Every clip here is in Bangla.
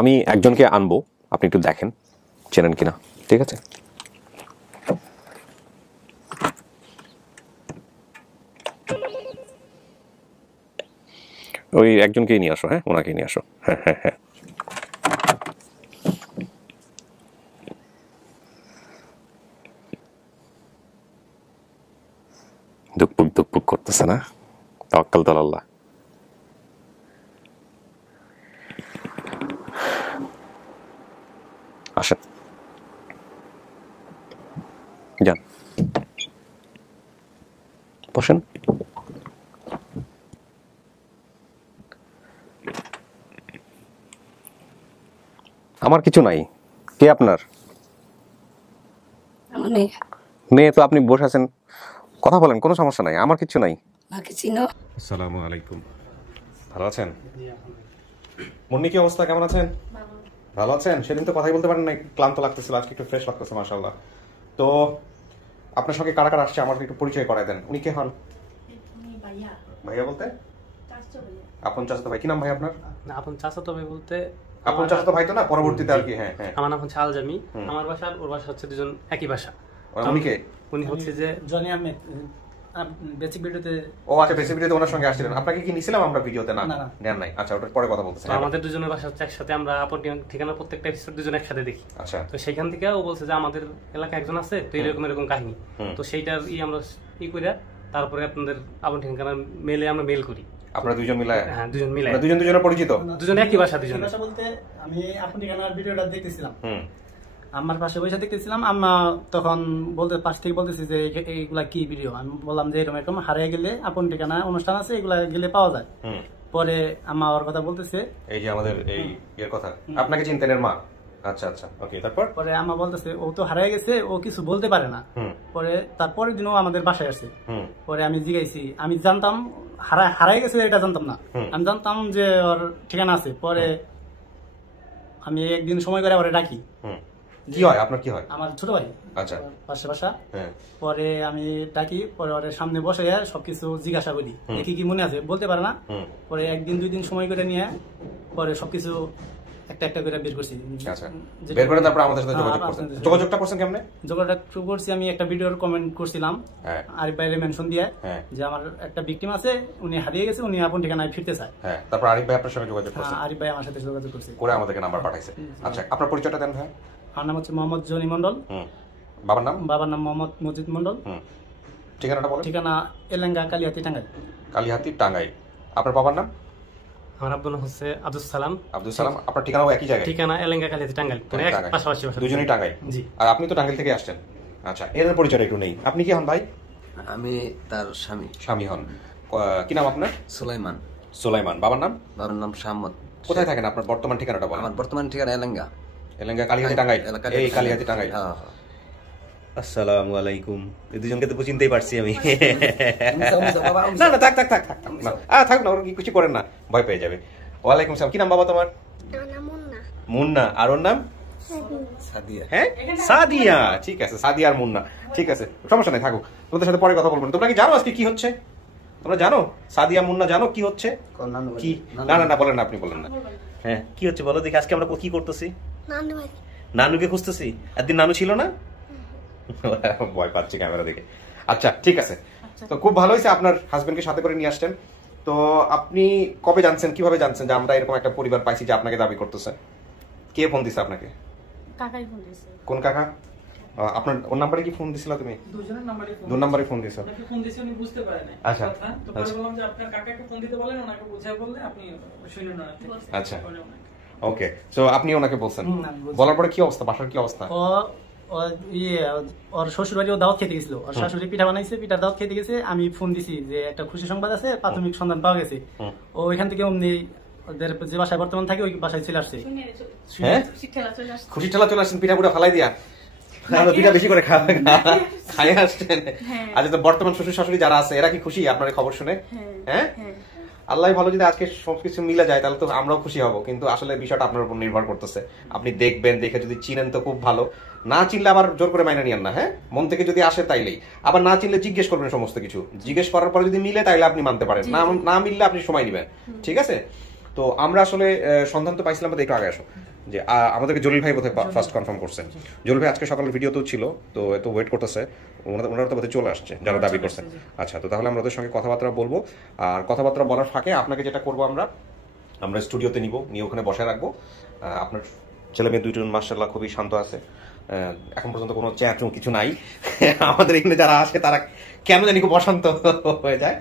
আমি একজনকে আনবো, আপনি একটু দেখেন চেনেন কিনা, ঠিক আছে? ওই একজনকেই নিয়ে আসো, হ্যাঁ, ওনাকেই নিয়ে আসো। হ্যাঁ হ্যাঁ হ্যাঁ, ধুকপুক ধুকপুক করতেছে না? তাওয়াক্কাল তো আল্লাহ। আসেন, যান, বসেন। আমার কিছু নাই। কে আপনার মেয়ে? তো আপনি বসে আছেন, কথা বলেন, কোনো সমস্যা নাই, আমার কিছু নাই। আসসালামু আলাইকুম, ভালো আছেন? মুন্নি, কি অবস্থা, কেমন আছেন? ভালো আছেন? সেদিন তো কথাই বলতে পারেন না, ক্লান্ত লাগতেছিল, আজকে একটু ফ্রেশ লাগতেছে মাশাআল্লাহ। তো আপনার সঙ্গে কারা কারা আসছে আমাকে একটু পরিচয় করায় দেন। উনি কে হন? ভাইয়া বলতে আপন চাচাতো ভাই। কি নাম ভাই আপনার? আপন চাচাতো ভাই বলতে আপন চাচাতো ভাই তো না, পরবর্তীতে আর কি। হ্যাঁ হ্যাঁ, আমার নাম হচ্ছে আলজামি। আমার বাসা আর ওর বাসা হচ্ছে দুজন একই বাসা। উনি কে? উনি হচ্ছে যে জনি আহমেদ, বেসিক ভিডিওতে। ও আচ্ছা, বেসিক ভিডিওতে ওনার সঙ্গে আসছিলেন। আপনাকে কি নিছিলাম আমরা ভিডিওতে? না নেন নাই। আচ্ছা, ওটার পরে কথা বলতেছেন। আমাদের দুজনের বাসা হচ্ছে একসাথে, আমরা আপন ঠিকানা প্রত্যেকটা এপিসোড দুজন একসাথে দেখি। আচ্ছা, তো সেখান থেকে ও বলছে যে আমাদের এলাকায় একজন আছে, তো এরকম এরকম কাহিনী। তো সেইটার আমরা করে তারপরে আপনাদের আপন ঠিকানা মেলে আমরা মেল করি। আপনারা দুজন মিলায়? হ্যাঁ, দুজন মিলায়। দুজন দুজনের পরিচিত? দুজন একই বাসা। দুজন বাসা বলতে আমি আপন ঠিকানার ভিডিওটা দেখতেছিলাম, আমার পাশে বসে দেখতেছিলাম। আম্মা তখন পাশ থেকে বলতেছি যে এইগুলা কি ভিডিও। আমি বললাম যে এরকম এরকম হারিয়ে গেলে আপন ঠিকানা অনুষ্ঠান আছে, এগুলা গেলে পাওয়া যায়। পরে আম্মা ওর কথা বলতেছে, এই যে আমাদের এই এর কথা, আপনাকে চিনতেন এর মা? আচ্ছা আচ্ছা, ওকে। তারপর পরে আম্মা বলতেছে ও তো হারিয়ে গেছে, ও কিছু বলতে পারে না। পরে তারপরের দিনও আমাদের বাসায় আসছে। পরে আমি জিজ্ঞাসি, আমি জানতাম হারাই গেছে, এটা জানতাম না। আমি জানতাম যে ওর ঠিকানা আছে। পরে আমি একদিন সময় করে ওরে ডাকি। কি হয় আপনার? কি হয়? আমার ছোট ভাই। আচ্ছা, পাশে বাসা। পরে আমি ডাকি, পরে ওর সামনে বসে সবকিছু জিজ্ঞাসা করি, কি কি মনে আছে, বলতে পারে না। পরে একদিন দুই দিন সময় করে নিয়ে পরে সবকিছু একটা একটা করে বের করছি। আচ্ছা, বের করে তারপর আমাদের সাথে যোগাযোগ করছেন। যোগাযোগটা করছেন কেমনে? যোগাযোগ করছি আমি একটা ভিডিওর কমেন্ট করছিলাম আরিফ ভাইয়ের মেনশন দিয়ে, যে আমার একটা ভিকটিম আছে, উনি হারিয়ে গেছে, উনি আপন ঠিকানায় ফিরতে চায়। হ্যাঁ, তারপর আরিফ ভাই আপনার সঙ্গে যোগাযোগ করছে? আরিফ ভাই আমার সাথে যোগাযোগ করছে, করে আমাদেরকে নাম্বার পাঠাইছে। আচ্ছা, আপনার পরিচয়টা দেন ভাই। আমার নাম হচ্ছে মোহাম্মদ জনি মন্ডল। বাবার নাম? বাবার নাম মোহাম্মদ মজিদ মন্ডল। ঠিকানাটা বলেন। ঠিকানা এলেঙ্গা, কালিহাতি, টাঙ্গাইল। কালিহাতি, টাঙ্গাইল। আপনার বাবার নাম? আমার আব্বুর নাম হচ্ছে আব্দুল সালাম। আব্দুল সালাম। আপনার ঠিকানাও একই জায়গায়? ঠিকানা এলেঙ্গা, কালিহাতি, টাঙ্গাইল, পাশাপাশি বাসা। দুজনেই টাঙ্গাইল? জি। আর আপনি তো টাঙ্গাইল থেকে আসছেন। আচ্ছা, এর পরিচয় একটু নেই। আপনি কি হন ভাই? আমি তার স্বামী। স্বামী হন। কি নাম আপনার? সুলাইমান। সুলাইমান। বাবার নাম? বাবার নাম শামত। কোথায় থাকেন? আপনার বর্তমান ঠিকানাটা বলেন। আমার বর্তমান ঠিকানা এলেঙ্গা। এলেঙ্গা, কালিহাতি, টাঙ্গাইল। এই কালিহাতি, টাঙ্গাইল। হ্যাঁ। আসসালামু আলাইকুম। এই দুজনকে তো চিনতেই পারছি আমি। না না, থাক থাক থাক থাক না, থাক না, ওর কি কিছু করেন না, ভয় পেয়ে যাবে। ওয়ালাইকুম সালাম। কি নাম বাবা তোমার? মুন্না। আর ওর নাম? সাদিয়া। হ্যাঁ, সাদিয়া। ঠিক আছে, সাদিয়া আর মুন্না। ঠিক আছে, সমস্যা নেই, থাকুক। তোমাদের সাথে পরে কথা বলবো। তোমরা কি জানো আজকে কি হচ্ছে? তোমরা জানো? সাদিয়া, মুন্না, জানো কি হচ্ছে? কি? না না না, বলেন না, আপনি বলেন না। হ্যাঁ, কি হচ্ছে বলো দেখি। আজকে আমরা কি করতেছি? নানুকে খুঁজতেছি। একদিন নানু ছিল না? ভয় পাচ্ছি ক্যামেরা দেখে। আচ্ছা, ঠিক আছে। তো খুব ভালো হয়েছে আপনার হাজবেন্ডকে সাথে করে নিয়ে আসছেন। তো আপনি কবে জানছেন, কিভাবে জানছেন যে আমরা এরকম একটা পরিবার পাইছি যে আপনাকে দাবি করতেছে? কে ফোন দিছে আপনাকে? কাকাই ফোন দিছে। কোন কাকা? আপনার ওর নাম্বারে কি ফোন দিছিলা তুমি? দুজনের নাম্বারে দু নাম্বারে ফোন দিছো? ফোন দিছি, উনি বুঝতে পারে না। আচ্ছা, তো পরে বললাম যে আপনার কাকাকে ফোন দিতে বলেন, ওনাকে বুঝাই বললে আপনি শুনুন না। আচ্ছা, ওকে। সো আপনি ওনাকে বলছেন, বলার পরে কি অবস্থা, বাসার কি অবস্থা? ওর শ্বশুর বাড়ি ও দাওয়াত খেতে গেছিল, ওর শাশুড়ি পিঠা বানাইছে, পিঠার দাওয়াত খেতে গেছে। আমি ফোন দিছি যে একটা খুশি সংবাদ আছে, প্রাথমিক সন্ধান পাওয়া গেছে। ও ওইখান থেকে অমনি ওদের যে বাসায় বর্তমান থাকে ওই বাসায় চলে আসছে। হ্যাঁ, খুশি ঠেলা চলে আসছেন, পিঠা পুরা ফালাই দিয়া। পিঠা বেশি করে খাই আসছেন। আচ্ছা, তো বর্তমান শ্বশুর শাশুড়ি যারা আছে এরা কি খুশি আপনার খবর শুনে? হ্যাঁ, আল্লাহ ভালো। যদি আজকে সবকিছু মিলে যায় তাহলে তো আমরাও খুশি হব, কিন্তু আসলে বিষয়টা আপনার উপর নির্ভর করতেছে। আপনি দেখবেন, দেখে যদি চিনেন তো খুব ভালো, না চিনলে আবার জোর করে মাইনে নিয়েন না। হ্যাঁ, মন থেকে যদি আসে তাইলেই। আবার না চিনলে জিজ্ঞেস করবেন সমস্ত কিছু, জিজ্ঞেস করার পরে যদি মিলে তাইলে আপনি মানতে পারেন, না মিললে আপনি সময় নেবেন। ঠিক আছে? তো তো আমরা আসলে সন্ধান তো পাইছিলাম, একটু আগে আসো, যে আমাদেরকে জলিল ভাই বোধহয় ফার্স্ট কনফার্ম করছেন। জলিল ভাই আজকে সকালের ভিডিওতেও ছিল, তো এত ওয়েট করতেছে, ওনারা তো বোধহয় চলে আসছে যারা দাবি করছেন। আচ্ছা, তো তাহলে আমরা ওদের সঙ্গে কথাবার্তা বলবো। আর কথাবার্তা বলার ফাঁকে আপনাকে যেটা করবো, আমরা স্টুডিওতে নিয়ে ওখানে বসে রাখবো। আপনার ছেলে মেয়ে দুইজন মাশাআল্লাহ খুবই শান্ত আছে, এখন পর্যন্ত কোনো চ্যাঁচুং কিছু নাই। আমাদের এখানে যারা আসে তারা কেন জানি খুব অশান্ত হয়ে যায়।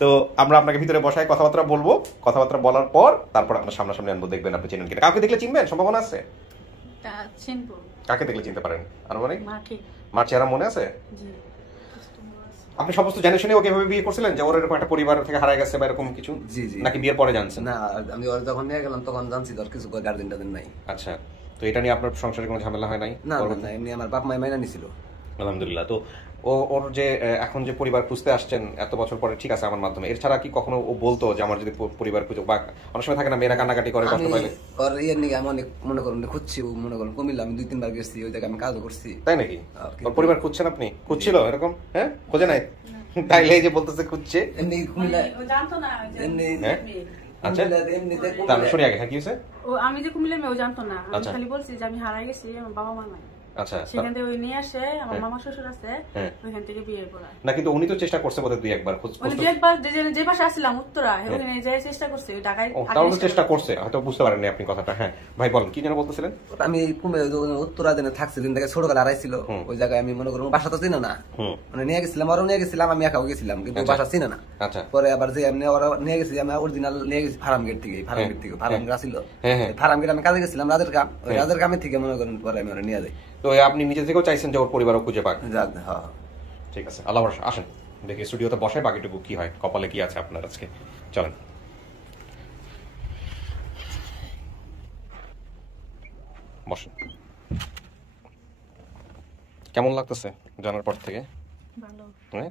তো আমরা আপনাকে ভিতরে বসায় কথাবার্তা বলবো, কথাবার্তা বলার পর তারপর আপনার সামনাসামনি আনবো, দেখবেন আপনি চেনেন কিনা। কাউকে দেখলে চিনবেন, সম্ভাবনা আছে? কাকে দেখলে চিনতে পারেন? আর মানে মার চেহারা মনে আছে? আপনি সমস্ত জেনে শুনে ওকে এভাবে বিয়ে করছিলেন যে ওর এরকম একটা পরিবার থেকে হারায় গেছে বা এরকম কিছু? জি জি। নাকি বিয়ের পরে জানছেন? না, আমি ওর যখন নিয়ে গেলাম তখন জানছি তোর কিছু গার্জেন টার্জেন নাই। আচ্ছা, তো এটা নিয়ে আপনার সংসারে কোনো ঝামেলা হয় নাই? না না, এমনি আমার বাপ মাই মাইনা নিছিল। আলহামদুলিল্লাহ। তো ওর যে এখন যে পরিবার খুঁজতে আসছেন এত বছর পরে, ঠিক আছে, আমার মাধ্যমে, এছাড়া কি কখনো ও বলতো যে আমার যদি পরিবার খুঁজো, বা অনেক সময় থাকে না মেয়েরা কান্নাকাটি করে কষ্ট পাইলে? ওর ইয়ের নিয়ে আমি অনেক মনে করুন খুঁজছি, মনে করুন কুমিল্লা আমি 2-3 বার গেছি, ওই জায়গায় আমি কাজও করছি। তাই নাকি? ওর পরিবার খুঁজছেন আপনি? খুঁজছিল এরকম? হ্যাঁ, খোঁজে নাই? তাইলে এই যে বলতেছে খুঁজছে। এমনি কুমিল্লা জানতো না এমনি। আচ্ছা, তাহলে শুনি আগে। হ্যাঁ, কি হয়েছে? আমি যে কুমিল্লার মেয়েও জানতো না, আমি খালি বলছি যে আমি হারাই গেছি, আমার বাবা মা নাই। আচ্ছা, সেখান থেকে ওই নিয়ে আসে, আমার মামা শ্বশুর আছে, ওইখান থেকে বিয়ে করা। না, কিন্তু উনি তো চেষ্টা করছে বোধহয় 2-1 বার খোঁজ। দুই একবার যে পাশে আসছিলাম উত্তরা, ওখানে যাই চেষ্টা করছে, ওই ঢাকায় তাও তো চেষ্টা করছে, হয়তো বুঝতে পারেননি আপনি কথাটা। হ্যাঁ ভাই বলেন, কি যেন বলতেছিলেন? আমি উত্তরা দিনে থাকছি, দিন থেকে ছোটকালে হারাইছিল, ওই জায়গায় আমি মনে করুন বাসা তো চিনো না, মানে নিয়ে গেছিলাম, ওরাও নিয়ে গেছিলাম, আমি একাও গেছিলাম, কিন্তু বাসা চিনো না। পরে আবার যে আমি ওরা নিয়ে গেছি, আমি অরিজিনাল নিয়ে গেছি ফার্ম গেট থেকে, ফার্ম গেট ছিল, ফার্ম গেট আমি কাজে গেছিলাম, রাজের কামে থেকে মনে করেন পরে আমি ওরা নিয়ে যাই। তো আপনি নিজে থেকেও চাইছেন যে ওর পরিবারও খুঁজে পাক? হ্যাঁ, ঠিক আছে, আল্লাহ ভরসা। আসেন দেখি স্টুডিওতে বসে বাকিটুকু কি হয়, কপালে কি আছে আপনার আজকে। চলেন বসেন। কেমন লাগতেছে জানার পর থেকে? ভালো। হ্যাঁ,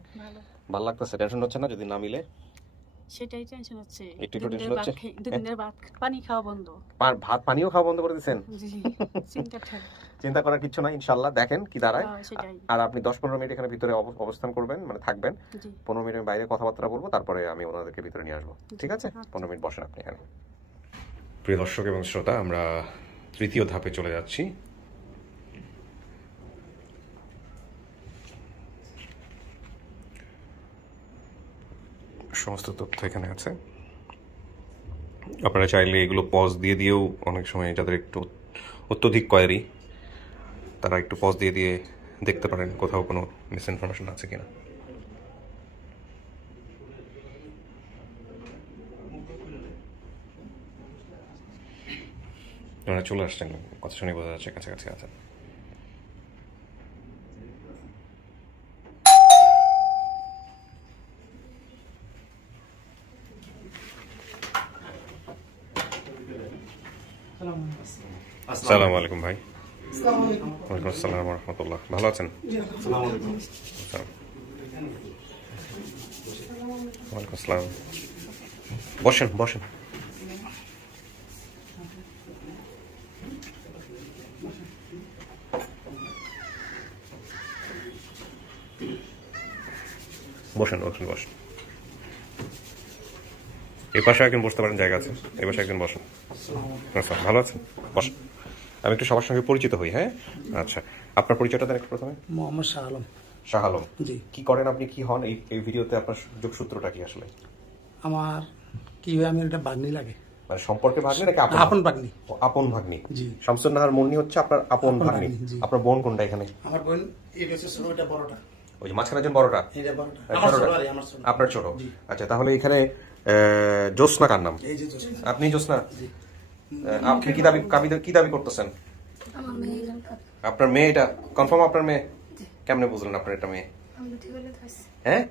ভালো লাগতেছে? টেনশন হচ্ছে না যদি না মিলে? সেটাই টেনশন হচ্ছে, একটু টেনশন হচ্ছে। দুদিনের ভাত পানি খাওয়া বন্ধ। ভাত পানিও খাওয়া বন্ধ করে দিয়েছেন? চিন্তা চিন্তা করার কিছু নাই, ইনশাআল্লাহ দেখেন কি দাঁড়ায়। আর আপনি 10-15 মিনিট এখানে ভিতরে অবস্থান করবেন, মানে থাকবেন। 15 মিনিটের বাইরে কথাবার্তা বলবো, তারপরে আমি ওনাদেরকে ভিতরে নিয়ে আসবো। ঠিক আছে, 15 মিনিট বসেন আপনি এখানে। প্রিয় দর্শক এবং শ্রোতা, আমরা তৃতীয় ধাপে চলে যাচ্ছি। সমস্ত তথ্য এখানে আছে, আপনারা চাইলে এগুলো পজ দিয়েও অনেক সময় যাদের একটু অত্যধিক কোয়ারি তারা একটু পজ দিয়ে দেখতে পারেন কোথাও কোনো মিস ইনফরমেশন আছে কিনা। ওনারা চলে আসছেন, কথা শুনে বোঝা যাচ্ছে কাছাকাছি আছেন। আসসালামু আলাইকুম ভাই। ওয়ালাইকুম আসসালাম ওয়া রাহমাতুল্লাহ। ভালো আছেন? ওয়ালাইকুম আসসালাম। বসেন বসেন। বসেন বসেন বসেন। এই পাশে একজন বসতে পারেন, জায়গা আছে। এই পাশে একজন বসেন। আচ্ছা, ভালো আছেন? বসেন। আমি একটু সবার সঙ্গে পরিচিত হই। হ্যাঁ, আচ্ছা, আপনার পরিচয়টা দেন একটু প্রথমে। মোহাম্মদ শাহ আলম। শাহ আলম, জি। কি করেন আপনি, কি হন এই ভিডিওতে? আপনার যোগসূত্রটা কি আসলে? আমার কি হয়, আমি এটা বাগনি লাগে, মানে সম্পর্কে ভাগ্নি নাকি আপন বাগনি? আপন ভাগ্নি। জি। শামসুন নাহার মুন্নি হচ্ছে আপনার আপন ভাগ্নি। আপনার বোন কোনটা এখানে? আমার বোন এই হচ্ছে ছোটটা, বড়টা। ওই যে মাঝখানে একজন বড়টা, এটা বড়টা, আমার ছোট। আপনার ছোট। আচ্ছা, তাহলে এখানে জ্যোৎস্না কার নাম? এই যে জ্যোৎস্না। আপনি জ্যোৎস্না? আপনি কি দাবি করতেছেন? আপনার মেয়ে এটা কনফার্ম? আপনার মেয়ে? কেমনে বুঝলেন আপনার এটা মেয়ে? হ্যাঁ,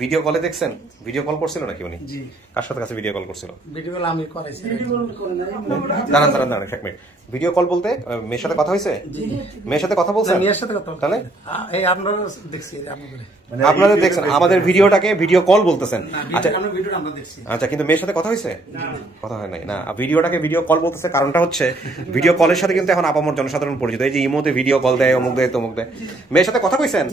ভিডিও কলে দেখছেন? ভিডিও কল করছিল নাকি উনি? জি। কার সাথে কাছে ভিডিও কল করছিল? ভিডিও কল আমি করাইছি। দাঁড়ান এক মিনিট। ভিডিও কল বলতে মেয়ের সাথে কথা হয়েছে? মেয়ের সাথে কথা বলছেন? মেয়ের সাথে কথা। তাহলে এই আপনারা দেখছি, আপনাদের দেখছেন, আমাদের ভিডিওটাকে ভিডিও কল বলতেছেন। আচ্ছা, ভিডিওটা আমরা দেখছি। আচ্ছা, কিন্তু মেয়ের সাথে কথা হয়েছে? কথা হয় নাই না। ভিডিওটাকে ভিডিও কল বলতেছে, কারণটা হচ্ছে ভিডিও কলের সাথে কিন্তু এখন আপামর জনসাধারণ পরিচিত। এই যে ইমোতে ভিডিও কল দেয়, অমুক দেয়, তমুক দেয়। মেয়ের সাথে কথা কইছেন?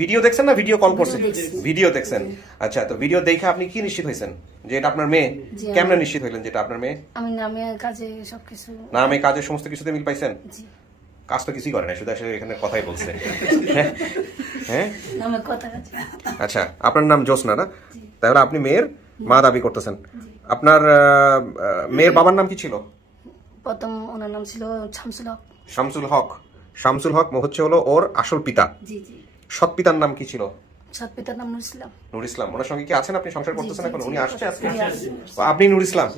ভিডিও দেখছেন না ভিডিও কল করছেন? ভিডিও দেখছেন। আচ্ছা, তো ভিডিও দেখে আপনি কি নিশ্চিত হয়েছেন যে এটা আপনার মেয়ে? কেমনে নিশ্চিত হইলেন যেটা আপনার মেয়ে? আমি নামে কাজে সবকিছু নামে কাজে সমস্ত কিছুতে মিল পাইছেন? কাজ তো কিছুই করে না, শুধু আসলে এখানে কথাই বলছে। হ্যাঁ, নামে কথা কাজ। আচ্ছা, আপনার নাম জোসনা না? তাহলে আপনি মেয়ের মা দাবি করতেছেন। আপনার মেয়ের বাবার নাম কি ছিল? প্রথম ওনার নাম ছিল শামসুল হক। শামসুল হক। শামসুল হক হচ্ছে হলো ওর আসল পিতা। জি জি। সৎ পিতার নাম কি ছিল? সৎ পিতার নাম নুর ইসলাম। নুর ইসলাম। ওনার সঙ্গে কি আছেন? আপনি সংসার করতেছেন এখন? উনি আসছে আজকে? আপনি নুর ইসলাম,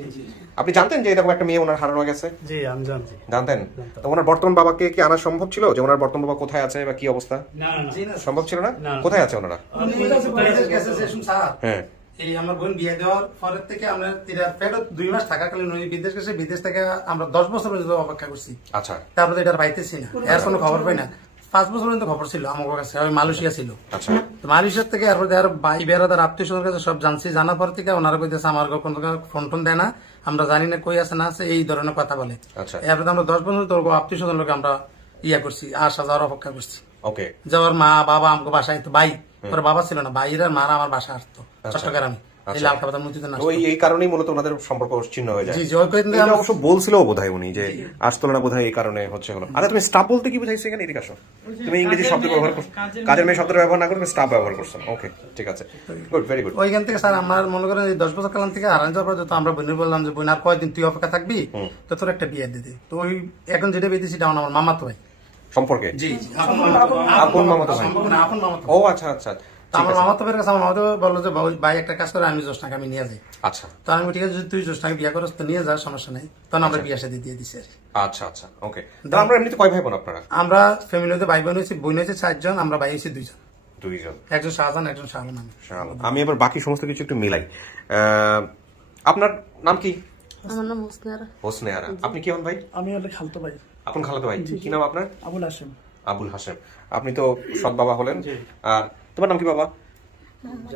আপনি জানতেন যে এরকম একটা মেয়ে ওনার হারানো গেছে? জি আমি জানছি। জানতেন? তো ওনার বর্তমান বাবাকে কি আনা সম্ভব ছিল? যে ওনার বর্তমান বাবা কোথায় আছে বা কি অবস্থা? সম্ভব ছিল না? কোথায় আছে ওনারা? হ্যাঁ, এই আমার বোন বিয়ে দেওয়ার পরের থেকে আমরা ফেরত 2 মাস থাকাকালীন উনি বিদেশ গেছে। বিদেশ থেকে আমরা 10 বছর পর্যন্ত অপেক্ষা করছি। আচ্ছা, তারপরে এটা পাইতেছি না, এর কোনো খবর পাই না। 5 বছর পর্যন্ত খবর ছিল আমার কাছে, ওই মালয়েশিয়া ছিল। আচ্ছা, মালয়েশিয়ার থেকে এরপর আর ভাই বেড়াদার আত্মীয় স্বজনের কাছে সব জানছি। জানার পর থেকে ওনারা কইতেছে আমার কোনো ফোন টোন দেয় না, আমরা জানি না কই আছে না আছে, এই ধরনের কথা বলে। আচ্ছা, এরপরে আমরা 10 বছর তোর আত্মীয় স্বজন লোক আমরা করছি, আসা যাওয়ার অপেক্ষা করছি। ওকে। যে ওর মা বাবা আমাকে বাসায় তো ভাই, ওর বাবা ছিল না, ভাইরা মারা আমার বাসা আসতো চট্টগ্রামে। এই কারণেই মূলত ওনাদের সম্পর্ক ছিন্ন হয়ে যায়। অবশ্য বলছিল বোধহয় উনি যে আসতো না বোধহয় এই কারণে হচ্ছে হলো। আরে তুমি স্টাফ বলতে কি বুঝাইছো এখানে? এদিকে আসো। তুমি ইংরেজি শব্দ ব্যবহার করছো, কাজের মেয়ে শব্দটা ব্যবহার না করে স্টাফ ব্যবহার করছো। ওকে, ঠিক আছে, গুড, ভেরি গুড। ওইখান থেকে স্যার আমার মনে করেন 10 বছর কাল থেকে হারান যাওয়ার পর আমরা বোনের বললাম যে বোন আর কয়দিন তুই অপেক্ষা থাকবি, তো তোর একটা বিয়ে দিতে। তো ওই এখন যেটা বিয়ে দিয়েছি আমার মামাতো ভাই সম্পর্কে। জি, আপন মামাতো ভাই। আপন মামাতো। ও আচ্ছা আচ্ছা। আমার মামাতো ভাইয়ের কাছে আমার মামাতো বললো যে ভাই একটা কাজ করে, আমি জোসনাকে আমি নিয়ে যাই। আচ্ছা, তো আমি ঠিক আছে, তুই জোসনাকে বিয়ে করস তো নিয়ে যা, সমস্যা নেই। তখন আমরা বিয়ে সাথে দিয়ে দিচ্ছি। আচ্ছা আচ্ছা, ওকে। তো আমরা এমনিতে কয় ভাই বোন আপনারা? আমরা ফ্যামিলিতে ভাই বোন হয়েছি, বোন হয়েছে 4 জন, আমরা ভাই হয়েছি 2 জন। 2 জন, একজন শাহজাহান, একজন শাহরুন। আমি এবার বাকি সমস্ত কিছু একটু মিলাই। আপনার নাম কি? আমার নাম হোসনেয়ারা। হোসনেয়ারা। আপনি কি হন ভাই? আমি হলে খালতো ভাই। আপন খালাতো ভাই। কি নাম আপনার? আবুল হাশেম। আবুল হাশেম। আপনি তো সৎ বাবা হলেন। তোমার নাম কি বাবা?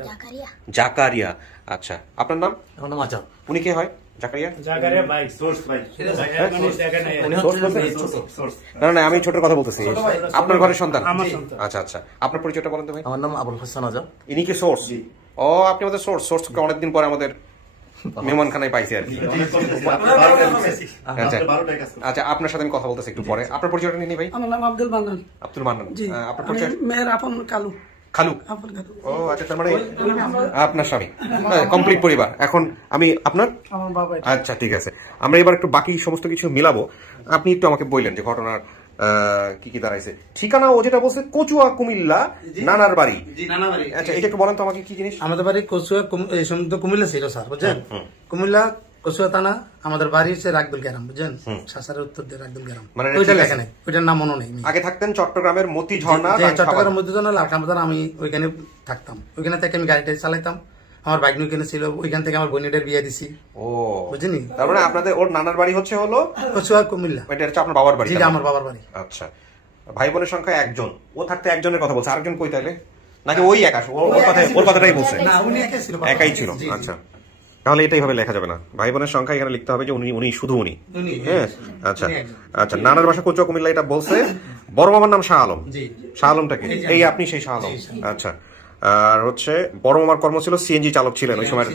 জাকারিয়া। জাকারিয়া। আচ্ছা, আপনার নাম? আমার নাম আজাদ। উনি কে হয়? জাকারিয়া। জাকারিয়া ভাই, সোর্স ভাই। না না, আমি ছোট কথা বলতেছি। আপনার ঘরের সন্তান? আচ্ছা আচ্ছা, আপনার পরিচয়টা বলেন তো ভাই। আমার নাম আবুল হাসান আজাদ। ইনি কি সোর্স? ও, আপনি আমাদের সোর্স। সোর্সকে অনেকদিন পরে আমাদের মেহমানখানায় পাইছি আর কি। আচ্ছা, আপনার সাথে আমি কথা বলতেছি একটু পরে। আপনার পরিচয়টা নিয়ে ভাই। আমার নাম আব্দুল মান্নান। আব্দুল মান্নান। আপনার পরিচয়? মেয়ের আপন কালু। খালু। ও আচ্ছা, তার মানে আপনার স্বামী, কমপ্লিট পরিবার। এখন আমি আপনার? আমার বাবা। আচ্ছা, ঠিক আছে, আমরা এবার একটু বাকি সমস্ত কিছু মিলাবো। আপনি একটু আমাকে বললেন যে ঘটনার কি কি দাঁড়াইছে। ঠিকানা ও যেটা বলছে কচুয়া কুমিল্লা, নানার বাড়ি। আচ্ছা, এটা একটু বলেন তো আমাকে, কি জিনিস? আমাদের বাড়ি কচুয়া, কুমিল্লা ছিল স্যার, বুঝছেন? কুমিল্লা কচুয়া থানা, আমাদের বাড়ি হচ্ছে রাগদুল গ্রাম, বুঝছেন? শাসারের উত্তর দিয়ে রাগদুল গ্রাম। ওইটা লেখা নাই, ওইটার নাম মনে নেই। আগে থাকতেন চট্টগ্রামের মতি ঝর্ণা। চট্টগ্রামের মতি ঝর্ণা লালকামদার, আমি ওইখানে থাকতাম। ওইখানে থেকে আমি গাড়িটা চালাইতাম, আমার বাইক ওইখানে ছিল। ওইখান থেকে আমার বোনেদের বিয়ে দিছি। ও, বুঝলি? তার মানে আপনাদের ওর নানার বাড়ি হচ্ছে হলো কচুয়া কুমিল্লা। এটা হচ্ছে আপনার বাবার বাড়ি? আমার বাবার বাড়ি। আচ্ছা, ভাই বোনের সংখ্যা 1 জন। ও থাকতে 1 জনের কথা বলছে, আরেকজন কই তাইলে? নাকি ওই একা? ওর কথাটাই বলছে? না, উনি একাই ছিল। একাই ছিল। আচ্ছা, তাহলে এটা এইভাবে লেখা যাবে না। ভাই বোনের সংখ্যা এখানে লিখতে হবে যে উনি শুধু উনি। হ্যাঁ, আচ্ছা আচ্ছা। নানার বাসা কচুয়া কুমিল্লা, এটা বলছে। বড় মামার নাম শাহ আলম। শাহ আলমটাকে এই আপনি সেই শাহ আলম? আচ্ছা। আর হচ্ছে বড় মামার কর্ম ছিল সিএনজি চালক ছিলেন ওই সময়?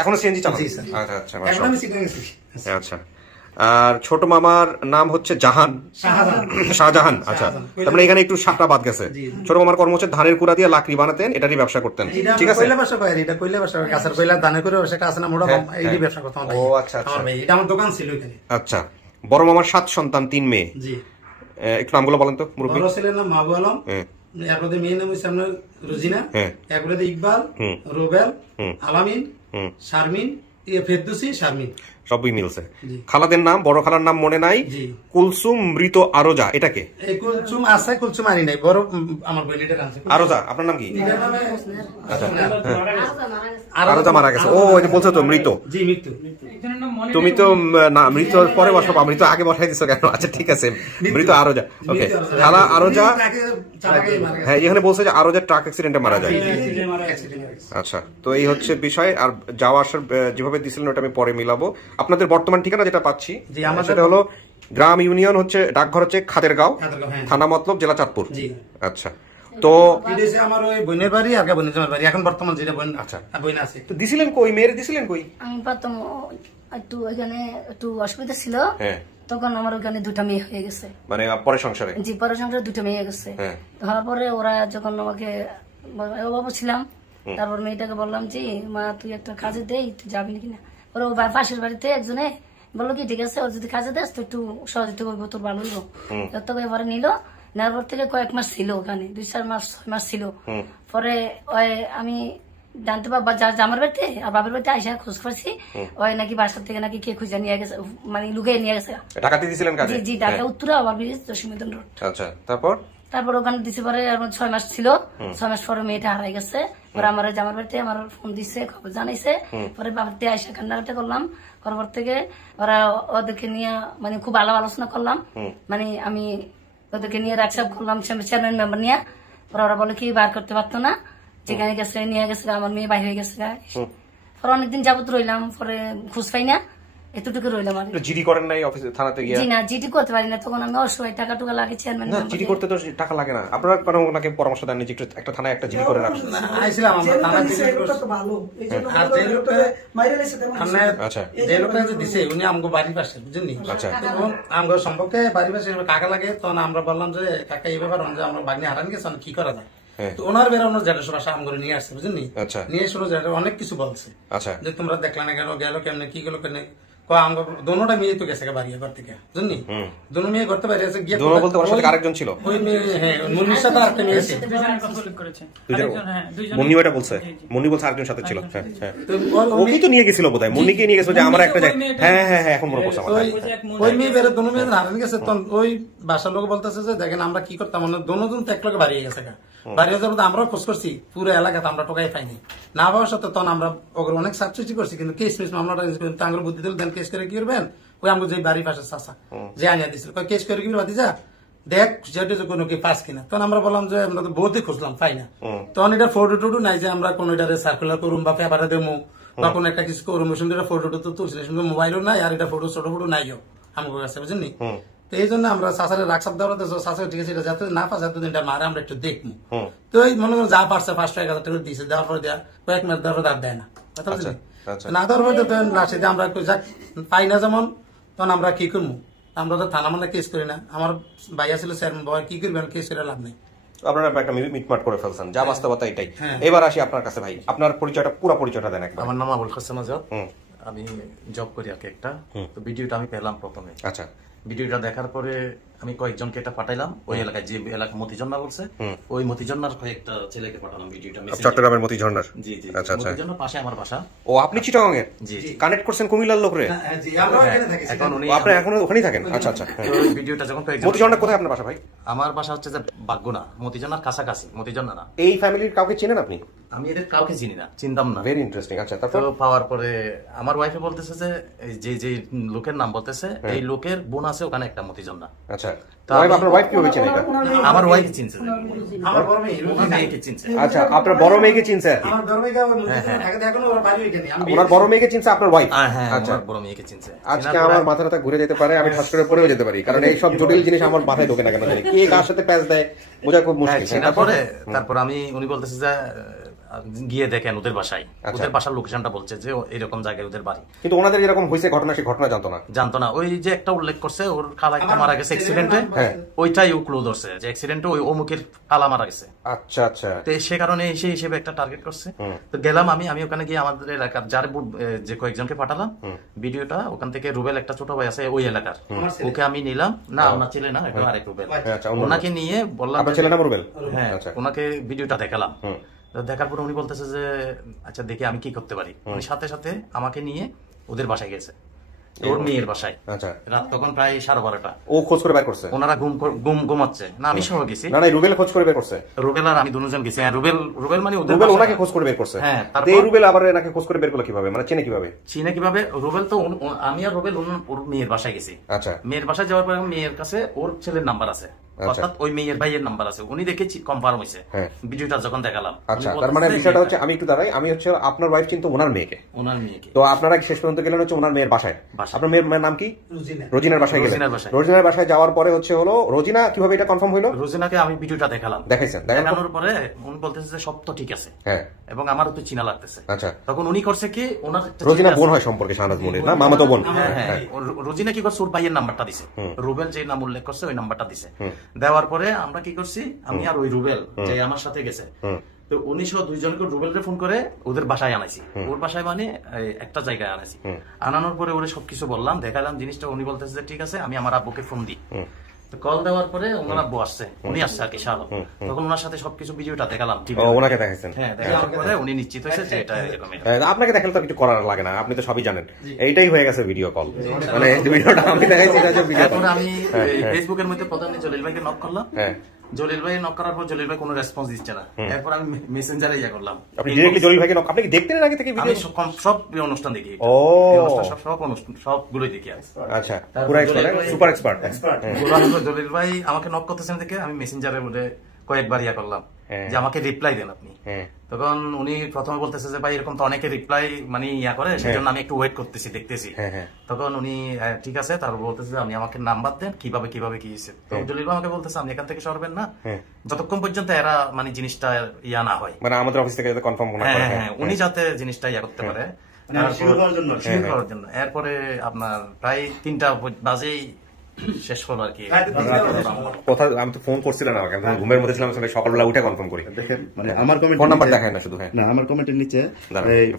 এখনো সিএনজি চালক? আচ্ছা আচ্ছা, আচ্ছা। আর ছোট মামার নাম হচ্ছে শাহজাহান। আচ্ছা, তার মানে এখানে একটু শাহটা বাদ গেছে। ছোট মামার কর্ম হচ্ছে ধানের কুড়া দিয়ে লাকড়ি বানাতেন, এটারই ব্যবসা করতেন। ঠিক আছে। ও আচ্ছা আচ্ছা, দোকান ছিল এখানে। আচ্ছা, বড় মামার 7 সন্তান, 3 মেয়ে। একটু নামগুলো বলেন তো মুরব্বি। বড় ছেলের নাম মাহবুব আলম, এরপরে মেয়ের নাম হচ্ছে আপনার রোজিনা, এরপরে ইকবাল, রোবেল, আলামিন, শারমিন, ফেরদৌসি, শারমিন। সবই মিলছে। খালাদের নাম, বড় খালার নাম মনে নাই, কুলসুম মৃত আরোজা। এটাকে? কুলসুম আছে, কুলসুম আনি নাই, বড় আমার বোনেটার আছে আরোজা। আপনার নাম কি? আচ্ছা, আরোজা মারা গেছে। ও, এটা বলছো তো মৃত। জি, মৃত্যু। তুমি তো না, মৃত পরে বসাবো, মৃত আগে বসাই দিছো কেন? আচ্ছা, ঠিক আছে, মৃত আরোজা। ওকে, খালা আরোজা। হ্যাঁ, এখানে বলছে যে আরোজা ট্রাক অ্যাক্সিডেন্টে মারা যায়। আচ্ছা, তো এই হচ্ছে বিষয়। আর যাওয়া আসার যেভাবে দিছিলেন ওটা আমি পরে মিলাবো। আপনাদের বর্তমান ঠিকানা যেটা পাচ্ছি সেটা হলো গ্রাম ইউনিয়ন হচ্ছে, ডাকঘর হচ্ছে খাদেরগাঁও, থানা মতলব, জেলা চাঁদপুর। আচ্ছা, তো আমার ওই বোনের বাড়ি আর বোনের জামার বাড়ি এখন বর্তমান যেটা বোন আচ্ছা বোন আছে। তো দিছিলেন কই, মেয়ের দিছিলেন কই? আমি প্রথম একটু ওইখানে একটু অসুবিধা ছিল, তখন আমার ওখানে 2টা মেয়ে হয়ে গেছে, মানে পরে সংসারে? জি, পরে সংসারে 2টা মেয়ে হয়ে গেছে। হওয়ার পরে ওরা যখন আমাকে অভাব ছিলাম, তারপর মেয়েটাকে বললাম যে মা তুই একটা কাজে দেই, তুই যাবি নাকি না? ওরা পাশের বাড়িতে একজনে বললো কি ঠিক আছে, ওর যদি কাজে দেস তো একটু সহযোগিতা করবো, তোর ভালো হইব। তখন এবারে নিল, নেওয়ার পর থেকে কয়েক মাস ছিল ওখানে, 2-4 মাস 6 মাস ছিল। পরে আমি জানতে পারবো জামার বাড়িতে আর বাবার বাড়িতে আইসা খোঁজ পাচ্ছি ওই নাকি বাসার থেকে নাকি কে খুঁজে নিয়ে গেছে, মানে লুকিয়ে নিয়ে গেছে। ঢাকাতে দিছিলেন কাজে? জি, ঢাকা উত্তরা আবার ব্রিজ জসীমউদ্দিন রোড। আচ্ছা, তারপর ওখানে দিছে, পরে 6 মাস ছিল। 6 মাস পরে মেয়েটা হারাই গেছে। পরে আমার জামার বাড়িতে আমার ফোন দিছে, খবর জানাইছে। পরে বাবাতে আইসা কান্নাকাটা করলাম। পরবর্তী থেকে ওরা ওদেরকে নিয়ে মানে খুব ভালো আলোচনা করলাম, মানে আমি ওদেরকে নিয়ে রাখসাপ করলাম চেয়ারম্যান মেম্বার নিয়ে। পরে ওরা বলে কি বার করতে পারতো না, যেখানে গেছে নিয়ে গেছে, আমার মেয়ে বাইরে হয়ে গেছে। পরে অনেকদিন যাবত রইলাম, পরে খোঁজ পাই না, এতটুকু রইলাম। আর জিডি করেন নাই অফিসে, থানাতে গিয়ে? জি না, জিডি করতে পারি না, তখন আমি অসহায়, টাকা টুকা লাগে চেয়ারম্যান। না, জিডি করতে তো টাকা লাগে না। আপনারা কোনো ওনাকে পরামর্শ দেন যে একটা থানায় একটা জিডি করে রাখুন? আইছিলাম আমরা থানা জিডি করতে ভালো, এইজন্য আর যে লোকটা মাইরে লাইছে তেমন। আচ্ছা, যে লোকটা যে দিছে উনি আমগো বাড়ির পাশে, বুঝেননি? আচ্ছা, তখন আমগো সম্পর্কে বাড়ির পাশে কাকা লাগে, তখন আমরা বললাম যে কাকা এই ব্যাপার যে আমরা বাগনি হারান গেছে, কি করা যায়? তো ওনার বেরোনো জেলের বাসা আমগরে নিয়ে আসছে, বুঝেননি? নিয়ে শুরু অনেক কিছু বলছে যে তোমরা দেখলা না কেন, গেল কেমনে, কি গেল কেন। দোনোটা মেয়ে তো গেছে বাড়ি ঘর থেকে, বুঝলি? দোনো মেয়ে করতে পারি গিয়ে বলতে ওর সাথে আরেকজন ছিল, ওই মেয়ে, হ্যাঁ, মুন্নির সাথে আরেকটা মেয়ে আছে। মুন্নি ওটা বলছে, মুন্নি বলছে আরেকজন সাথে ছিল। ওকে তো নিয়ে গেছিল বোধহয়, মুন্নিকে নিয়ে গেছিল যে আমরা একটা জায়গায়। হ্যাঁ, এখন মনে পড়ছে আমার। ওই মেয়ে বেরো, দোনো মেয়ে হারান গেছে। তখন ওই বাসার লোক বলতেছে যে দেখেন আমরা কি করতাম, দোনোজন তো এক লোকে বাড়িয়ে গেছে। বাড়িয়ে যাবো আমরাও খোঁজ করছি, পুরো এলাকাতে আমরা টোকাই পাইনি। না পাওয়ার সাথে তখন আমরা ওগুলো অনেক সাবসিডি করছি, কিন্তু কেস মিস মামলাটা আঙ্গুর বুদ্ধি দিল, দেন কেস করে কি করবেন? ওই আমাকে যে বাড়ির পাশে চাষা যে আনিয়া দিছিল, কেস করে কি বাদি যা দেখ যেটা কোনো কি পাস কিনা। তখন আমরা বললাম যে আমরা তো বহুতই খুঁজলাম, পাই না। তখন এটা ফটো টুটু নাই যে আমরা কোনো এটা সার্কুলার করুম বা পেপারে দেবো বা কোনো একটা কিছু করুম, এটা ফটো টুটু তুলছি, মোবাইলও নাই, আর এটা ফটো ছোট ফটো নাইও আমাকে কাছে, বুঝলি? তো এই জন্য আমরা চাষারে রাখসাপ দেওয়া চাষা ঠিক আছে, এটা যাতে না পাস এতদিন মারে আমরা একটু দেখবো। তো এই মনে করেন যা পারছে 500-1000 টাকা দিয়েছে, দেওয়ার পরে দেওয়া কয়েক মাস দেওয়ার পর আর দেয় না, কথা বুঝলি? না দেওয়ার পরে লাস্টে আমরা পাই না যেমন, তখন আমরা কি করবো? আমরা তো থানা মানে কেস করি না। আমার ভাইয়া ছিল চেয়ারম্যান, বাবা কি করবেন, কেস করে লাভ নেই। আপনারা একটা মিটমাট করে ফেলছেন, যা বাস্তবতা এটাই। এবার আসি আপনার কাছে ভাই, আপনার পরিচয়টা, পুরো পরিচয়টা দেন একবার। আমার নাম আবুল হোসেন আজাদ, আমি জব করি আর কি একটা। তো ভিডিওটা আমি পেলাম প্রথমে। আচ্ছা, ভিডিওটা দেখার পরে আমি কয়েকজনকে এটা পাঠাইলাম, ওই এলাকায় যে এলাকা মতিঝর্ণা বলছে, ওই মতিঝর্ণার কয়েকটা ছেলেকে পাঠালাম ভিডিওটা। চট্টগ্রামের মতিঝর্ণার? জি জি, মতিঝর্ণার পাশে আমার বাসা। ও, আপনি চিটাগাং এর? জি জি। কানেক্ট করছেন কুমিল্লার লোকরে? জি, আমরা এখানে থাকি। এখন উনি, আপনি এখনো ওখানেই থাকেন? আচ্ছা আচ্ছা। ওই ভিডিওটা যখন মতিঝর্ণা কোথায় আপনার বাসা ভাই? আমার বাসা হচ্ছে যে বাগগুনা, মতিঝর্ণার কাছাকাছি, মতিঝর্ণা না। এই ফ্যামিলির কাউকে চেনেন আপনি? আমি এদের কাউকে চিনি না, চিনতাম না। Very interesting. আচ্ছা, তারপর পাওয়ার পরে আমার ওয়াইফে বলতেছে যে যে লোকের নাম বলতেছে, এই লোকের বোন আছে ওখানে একটা মতিঝর্ণা। আচ্ছা, আপনার ওয়াইফ কিভাবে চেনে এটা? আমার ওয়াইফ চিনছে, আমার বড় মেয়েকে চিনছে। আচ্ছা, আপনার বড় মেয়েকে চিনছে? আমার বড় মেয়েকে এখনো ওরা বাড়ি এখানে, ওনার বড় মেয়েকে চিনছে আপনার ওয়াইফ? হ্যাঁ, আমার বড় মেয়েকে চিনছে। আজকে আমার মাথাটা ঘুরে যেতে পারে, আমি ঠাস করে পড়েও যেতে পারি, কারণ এই সব জটিল জিনিস আমার মাথায় ঢোকে না কেন জানি, কে কার সাথে প্যাচ দেয় বোঝা খুব মুশকিল। তারপর উনি বলতেছে যে গিয়ে দেখেন ওদের বাসায়, ওদের বাসার লোকেশনটা বলছে যে এরকম জায়গায় ওদের বাড়ি, কিন্তু ওনাদের এরকম হয়েছে ঘটনা, সেই ঘটনা জানতো না। ওই যে একটা উল্লেখ করছে ওর খালা একটা মারা গেছে অ্যাক্সিডেন্টে, ওইটাই ও ক্লু ধরছে যে অ্যাক্সিডেন্টে ওই অমুকের খালা মারা গেছে। আচ্ছা আচ্ছা। তো সে কারণে সেই হিসেবে একটা টার্গেট করছে। তো গেলাম আমি ওখানে গিয়ে আমাদের এলাকার যার যে কয়েকজনকে পাঠালাম ভিডিওটা, ওখান থেকে রুবেল একটা ছোট ভাই আছে ওই এলাকার, ওকে আমি নিলাম। না, ওনার ছেলে না, এটা আরেক রুবেল। ওনাকে নিয়ে বললাম, ছেলে নাম রুবেল? হ্যাঁ, ওনাকে ভিডিওটা দেখালাম। দেখার পরে উনি বলতেছে যে আচ্ছা দেখি আমি কি করতে পারি। উনি সাথে সাথে আমাকে নিয়ে ওদের বাসায় গেছে, ওর মেয়ের বাসায়। আচ্ছা, রাত তখন প্রায় 12:30। ও খোঁজ করে বের করছে? ওনারা ঘুমাচ্ছে না, আমি সহ গেছি। না, রুবেল খোঁজ করে বের করছে? রুবেল আর আমি দুজন গেছি। হ্যাঁ, রুবেল মানে রুবেল ওনাকে খোঁজ করে বের করছে? হ্যাঁ। এই রুবেল আবার এনাকে খোঁজ করে বের করলো কিভাবে, মানে চিনে কিভাবে? রুবেল তো আমি আর রুবেল ওর মেয়ের বাসায় গেছি। আচ্ছা, মেয়ের বাসায় যাওয়ার পরে মেয়ের কাছে ওর ছেলের নাম্বার আছে। অর্থাৎ ওই মেয়ের ভাইয়ের নাম্বার আছে, উনি দেখে কনফার্ম হয়েছে ভিডিওটা যখন দেখালাম। আচ্ছা, তার মানে বিষয়টা হচ্ছে, আমি একটু দাঁড়াই, আমি হচ্ছে আপনার ওয়াইফ কিন্তু ওনার মেয়েকে, তো আপনারা শেষ পর্যন্ত গেলেন হচ্ছে ওনার মেয়ের বাসায়। আপনার মেয়ের নাম কি? রোজিনার বাসায় গেলেন। রোজিনার বাসায় যাওয়ার পরে হচ্ছে হলো, রোজিনা কিভাবে এটা কনফার্ম হলো? রোজিনাকে আমি ভিডিওটা দেখালাম, দেখানোর পরে উনি বলতেছে যে সব তো ঠিক আছে, এবং আমারও তো চিনা লাগতেছে। আচ্ছা, তখন উনি করছে কি, ওনার রোজিনা বোন হয় সম্পর্কে শাহনাজ মুনির না, মামাতো বোন। রোজিনা কি করছে, ওর ভাইয়ের নাম্বারটা দিছে, রুবেল যে নাম উল্লেখ করছে ওই নাম্বারটা দিছে। দেওয়ার পরে আমরা কি করছি, আমি আর ওই রুবেল যে আমার সাথে গেছে, তো উনি সহ দুইজনকে রুবেলকে ফোন করে ওদের বাসায় আনাইছি। ওর বাসায় মানে একটা জায়গায় আনাইছি। আনানোর পরে ওরে সবকিছু বললাম, দেখালাম জিনিসটা। উনি বলতেছে যে ঠিক আছে, আমি আমার আব্বুকে ফোন দিই। কল দেওয়ার পরে ওনার আব্বু আসছে, উনি আসছে আর কি শাহ, তখন ওনার সাথে সবকিছু ভিডিওটা দেখালাম। ওনাকে দেখাইছেন? হ্যাঁ, দেখানোর পরে উনি নিশ্চিত হয়েছে যে এটা এরকম। আপনাকে দেখালে তো কিছু করার লাগে না, আপনি তো সবই জানেন। এইটাই হয়ে গেছে ভিডিও কল, মানে ভিডিওটা আমি দেখাইছি। তারপরে আমি ফেসবুকের মধ্যে প্রথমে জলিল ভাইকে নক করলাম। জলিল ভাই নক করার পর জলিল ভাই কোনো রেসপন্স দিচ্ছে না। এরপর আমি মেসেঞ্জারে ইয়া করলাম। আপনি ডাইরেক্টলি জলিল ভাইকে নক, আপনি কি দেখতেন আগে থেকে ভিডিও? সব অনুষ্ঠান দেখি। ও, সব অনুষ্ঠান সবগুলোই দেখি। আচ্ছা, পুরো এক্সপার্ট, সুপার এক্সপার্ট। জলিল ভাই আমাকে নক করতেছেন দেখে আমি মেসেঞ্জারের মধ্যে কয়েকবার ইয়া করলাম যে আমাকে রিপ্লাই দেন আপনি। তখন উনি প্রথমে বলতেছে যে ভাই এরকম তো অনেকে রিপ্লাই মানে ইয়া করে, সেজন্য আমি একটু ওয়েট করতেছি, দেখতেছি। তখন উনি ঠিক আছে, তারপর বলতেছে আমি আমাকে নাম্বার দেন, কিভাবে কিভাবে কি হয়েছে। তো জলিল আমাকে বলতেছে আপনি এখান থেকে সরবেন না যতক্ষণ পর্যন্ত এরা মানে জিনিসটা ইয়া না হয়, মানে আমাদের অফিস থেকে যাতে কনফার্ম না করে, উনি যাতে জিনিসটা ইয়া করতে পারে এরপরে আপনার প্রায় 3টা বাজেই শেষ হলো আর কি। কথা আমি তো ফোন করছিলাম, আমাকে ঘুমের মধ্যে ছিলাম, সকালবেলা উঠে কনফার্ম করি। দেখেন, মানে আমার কমেন্ট ফোন নাম্বার দেখায় না শুধু। হ্যাঁ, না, আমার কমেন্টের নিচে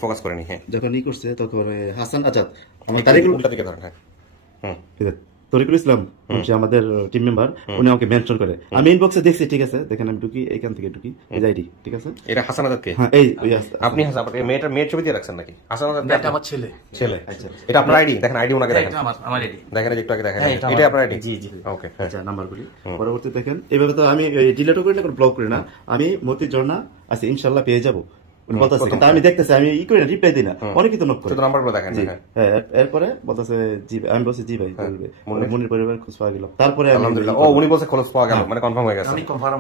ফোকাস করেনি। হ্যাঁ, যখন ই করছে তখন হাসান আজাদ আমার তারিখগুলো উল্টা দিকে ধরেন। হ্যাঁ, ঠিক আছে, তরিকুল ইসলাম হচ্ছে আমাদের টিম মেম্বার, উনি আমাকে মেনশন করে। আমি ইনবক্সে দেখছি, ঠিক আছে, দেখেন আমি ঢুকি, এখান থেকে ঢুকি, যাইডি, ঠিক আছে। এটা হাসান আজাদকে? হ্যাঁ, এই আপনি হাসান, মেয়ের ছবি দিয়ে রাখছেন নাকি? হাসান আজাদ এটা আমার ছেলে। আচ্ছা, এটা আপনার আইডি? দেখেন আইডি ওনাকে দেখেন, আমার আইডি দেখেন, একটু আগে দেখেন, এটা আপনার আইডি? জি জি, ওকে। আচ্ছা, নাম্বারগুলি পরবর্তী দেখেন। এইভাবে তো আমি ডিলিটও করি না, ব্লক করি না, আমি মতি ঝর্ণা আছে ইনশাআল্লাহ পেয়ে যাবো বলতেছে, কিন্তু আমি দেখতেছি, আমি ই করি না, রিপ্লাই দিই না, অনেকে তো নক করে। নাম্বারগুলো দেখেন। এরপরে বলতেছে জি, আমি বলছি জি ভাই, মনির পরিবার খোঁজ পাওয়া গেল। তারপরে আলহামদুলিল্লাহ, ও উনি বলছে খোঁজ পাওয়া গেল, মানে কনফার্ম হয়ে গেছে।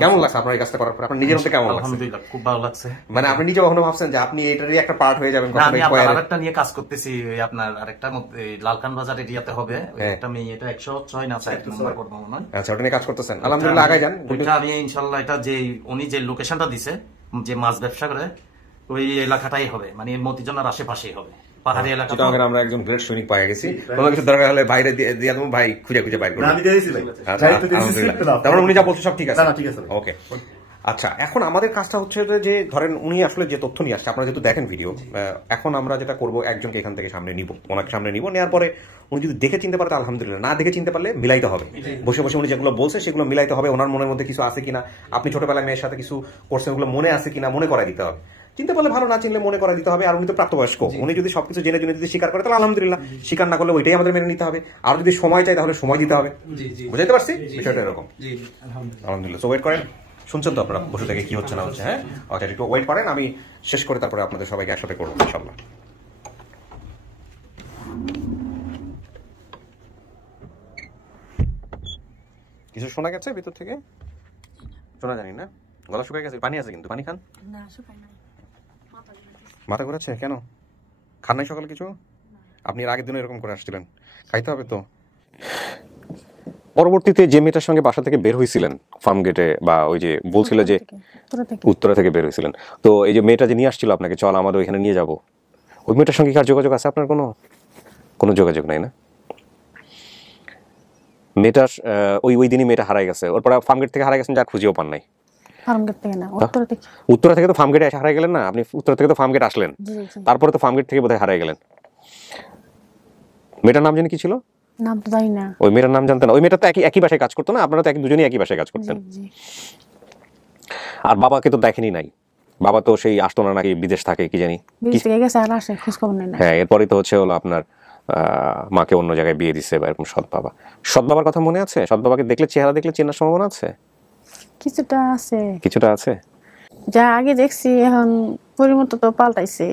কেমন লাগছে আপনার এই কাজটা করার পর? আপনার নিজের মধ্যে কেমন লাগছে? আলহামদুলিল্লাহ, খুব ভালো লাগছে। মানে আপনি নিজে কখনো ভাবছেন যে আপনি এটারই একটা পার্ট হয়ে যাবেন? আমি আরেকটা নিয়ে কাজ করতেছি, আপনার আরেকটা লালখান বাজার এরিয়াতে হবে একটা মেয়ে, এটা 106 না 1 নম্বর করব মনে হয়। আচ্ছা, ওটা নিয়ে কাজ করতেছেন, আলহামদুলিল্লাহ, আগে যান। আমি ইনশাআল্লাহ এটা যে উনি যে লোকেশনটা দিছে, যে মাছ ব্যবসা করে ওই এলাকাটাই হবে, মানে মতিঝর্ণার আশেপাশেই হবে, পাহাড়ি এলাকা। আমরা একজন গ্রেট সৈনিক পাই গেছি, কোনো কিছু দরকার হলে বাইরে দিয়ে দেবো, ভাই খুঁজে খুঁজে বাইর করবো। তারপরে উনি যা বলছে সব ঠিক আছে? ওকে। আচ্ছা, এখন আমাদের কাজটা হচ্ছে যে ধরেন উনি আসলে যে তথ্য নিয়ে আসছে, আপনারা যেহেতু দেখেন ভিডিও, এখন আমরা যেটা করবো, একজনকে এখান থেকে সামনে নিব, ওনাকে সামনে নিব, নেওয়ার পরে উনি যদি দেখে চিনতে পারে আলহামদুলিল্লাহ, না দেখে চিনতে পারলে মিলাইতে হবে, বসে বসে উনি যেগুলো বলছে সেগুলো মিলাইতে হবে, ওনার মনের মধ্যে কিছু আছে কিনা, আপনি ছোটবেলায় মেয়ের সাথে কিছু করছেন ওগুলো মনে আছে কিনা মনে করাই দিতে হবে। চিনতে পারলে ভালো, না চিনলে মনে করাই দিতে হবে। আর উনি তো প্রাপ্তবয়স্ক, উনি যদি সবকিছু জেনে জেনে যদি স্বীকার করে তাহলে আলহামদুলিল্লাহ, স্বীকার না করলে ওইটাই আমাদের মেনে নিতে হবে। আর যদি সময় চাই তাহলে সময় দিতে হবে। বুঝাইতে পারছি বিষয়টা এরকম? আলহামদুলিল্লাহ। সো ওয়েট করেন, শুনছেন তো আপনারা বসে থেকে কি হচ্ছে না হচ্ছে? হ্যাঁ, আচ্ছা, একটু ওয়েট করেন, আমি শেষ করে তারপরে আপনাদের সবাইকে একসাথে করবো ইনশাআল্লাহ। কিছু শোনা গেছে ভিতর থেকে? শোনা জানি না, গলা শুকায় গেছে। পানি আছে কিন্তু, পানি খান। মাথা ঘুরাচ্ছে কেন? খান নাই সকালে কিছু? আপনি এর আগের দিন এরকম করে আসছিলেন, খাইতে হবে তো। পরবর্তীতে যে মেয়েটার সঙ্গে বাসা থেকে বের হয়েছিলেন ফার্ম গেটে, বা ওই যে বলছিল যে উত্তরা থেকে বের হয়েছিলেন, তো এই যে মেয়েটা যে নিয়ে আসছিল আপনাকে, চল আমাদের ওইখানে নিয়ে যাবো, ওই মেয়েটার সঙ্গে কার যোগাযোগ আছে আপনার? কোনো যোগাযোগ নাই না? মেয়েটার ওই দিনই মেয়েটা হারাই গেছে, ওর পরে ফার্ম গেট থেকে হারাই গেছেন, যা খুঁজেও পান নাই। উত্তরা থেকে তো ফার্ম গেটে এসে হারাই গেলেন না আপনি? উত্তরা থেকে তো ফার্ম গেট আসলেন, তারপরে তো ফার্ম গেট থেকে বোধহয় হারাই গেলেন। মেয়েটার নাম জানি কি ছিল? নাম তো জানি না। ওই মেয়েটার নাম জানতেন? ওই মেয়েটা তো একই বাসায় কাজ করতো না? আপনারা তো দুজনেই একই বাসায় কাজ করতেন। আর বাবাকে তো দেখেনি নাই, বাবা তো সেই আসতো না নাকি, বিদেশ থাকে কি জানি। হ্যাঁ, এরপরই তো হচ্ছে হলো আপনার মাকে অন্য জায়গায় বিয়ে দিচ্ছে বা এরকম। সৎ বাবার কথা মনে আছে? সৎ বাবাকে দেখলে, চেহারা দেখলে চেনার সম্ভাবনা আছে? কিছুটা আছে। যা আগে দেখছি, এখন পরিমত তো পাল্টাইছে,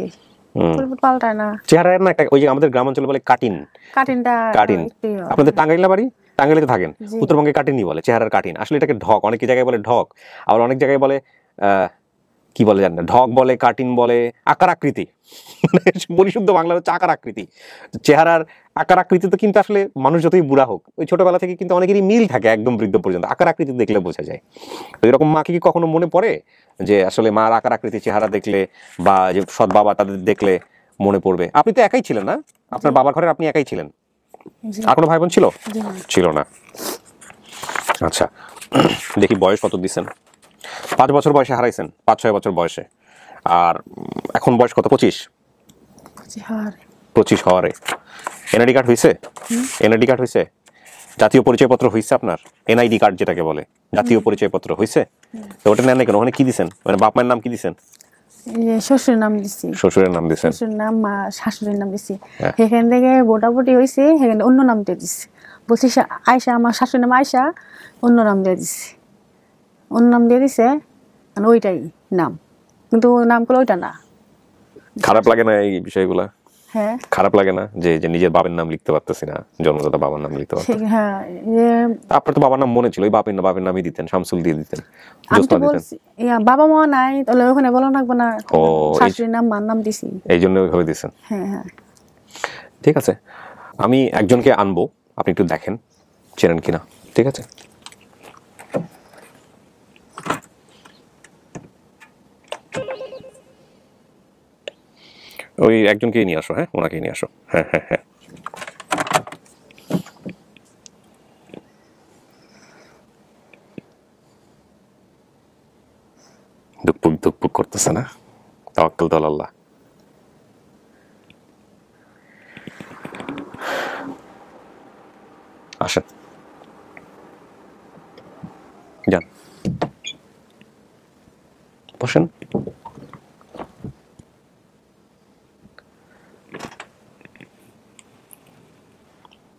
পাল্টায় না চেহারা না। একটা ওই যে আমাদের গ্রামাঞ্চলে বলে কাটিন, আপনাদের টাঙ্গাইলা বাড়ি, টাঙ্গাইলে থাকেন, উত্তরবঙ্গে কাটিনি বলে, চেহারার কাটিন। আসলে এটাকে ঢক, অনেক জায়গায় বলে ঢক, আবার অনেক জায়গায় বলে কি বলে জানেন না, ঢক বলে, কাটিন বলে, আকার আকৃতি। পরিশুদ্ধ বাংলা হচ্ছে আকার আকৃতি। চেহারার আকার আকৃতিতে কিন্তু আসলে মানুষ যতই বুড়া হোক, ওই ছোটবেলা থেকে কিন্তু অনেকেরই মিল থাকে একদম বৃদ্ধ পর্যন্ত, আকার আকৃতি দেখলে বোঝা যায়। তো এরকম মাকে কি কখনো মনে পড়ে যে আসলে মার আকার আকৃতি চেহারা দেখলে বা যে সৎ বাবা তাদের দেখলে মনে পড়বে? আপনি তো একাই ছিলেন না, আপনার বাবার ঘরে আপনি একাই ছিলেন, আর কোনো ভাই বোন ছিল? ছিল না। আচ্ছা, দেখি বয়স কত দিচ্ছেন? 5 বছর বয়সে হারাইছেন, 5-6 বছর বয়সে। আর এখন বয়স কত? 25 হওয়ারে। এনআইডি কার্ড হয়েছে? এনআইডি কার্ড হয়েছে? জাতীয় পরিচয়পত্র হয়েছে আপনার? এনআইডি কার্ড যেটাকে বলে, জাতীয় পরিচয়পত্র হয়েছে? তো ওটা নেন না কেন? ওখানে কি দিচ্ছেন, মানে বাপ মায়ের নাম কি দিচ্ছেন? শ্বশুরের নাম দিছি। শ্বশুরের নাম দিচ্ছেন? শ্বশুরের নাম, মা শাশুড়ির নাম দিছি। সেখান থেকে ভোটাভুটি হয়েছে, সেখানে অন্য নাম দিয়ে দিছি। বলছি আয়সা, আমার শাশুড়ির নাম আয়সা, অন্য নাম দিয়ে দিছি। অন্য নাম দিয়ে দিছে, ওইটাই নাম, কিন্তু নাম করলে ওইটা না। খারাপ লাগে না এই বিষয়গুলা? হ্যাঁ, খারাপ লাগে না যে নিজের বাবার নাম লিখতে পারতেছি না, জন্মদাতা বাবার নাম লিখতে পারতেছি? হ্যাঁ, আপনার তো বাবার নাম মনে ছিল, ওই বাবার নামই দিতেন, শামসুল দিয়ে দিতেন, জোসনা দিতেন। বাবা মা নাই, তাহলে ওখানে বলা লাগবে না, শাশুড়ির নাম মার নাম দিছি, এই জন্য ওইভাবে দিছেন। হ্যাঁ হ্যাঁ, ঠিক আছে, আমি একজনকে আনবো, আপনি একটু দেখেন চেনেন কিনা, ঠিক আছে? ওই একজনকেই নিয়ে আসো, হ্যাঁ, ওনাকেই নিয়ে আসো। হ্যাঁ হ্যাঁ হ্যাঁ, দুকপুক দুকপুক করতেছে না? তাওয়াক্কাল তো আল্লাহ। আসেন, যান, বসেন।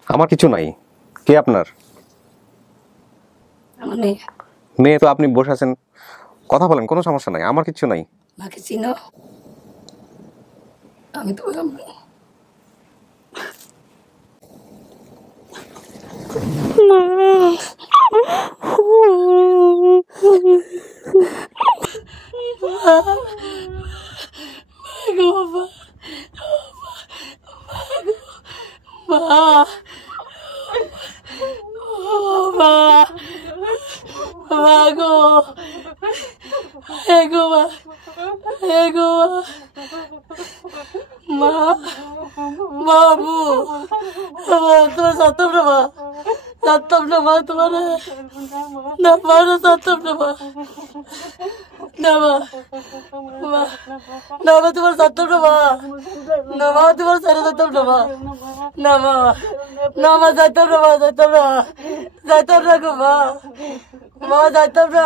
আমার কিছু নাই। কে আপনার মেয়ে? তো আপনি বসে আছেন, কথা বলেন, কোনো সমস্যা নাই, আমার কিছু নাই। আমি তো বাবু তোমার সত্যম না, সত্যম না, তোমার না মানো, সত্যম না, না তোমার সত্যম না, তোমার সারা সত্যম না, না মা যাইতাম না, যাইতাম না গো মা, যাইতাম না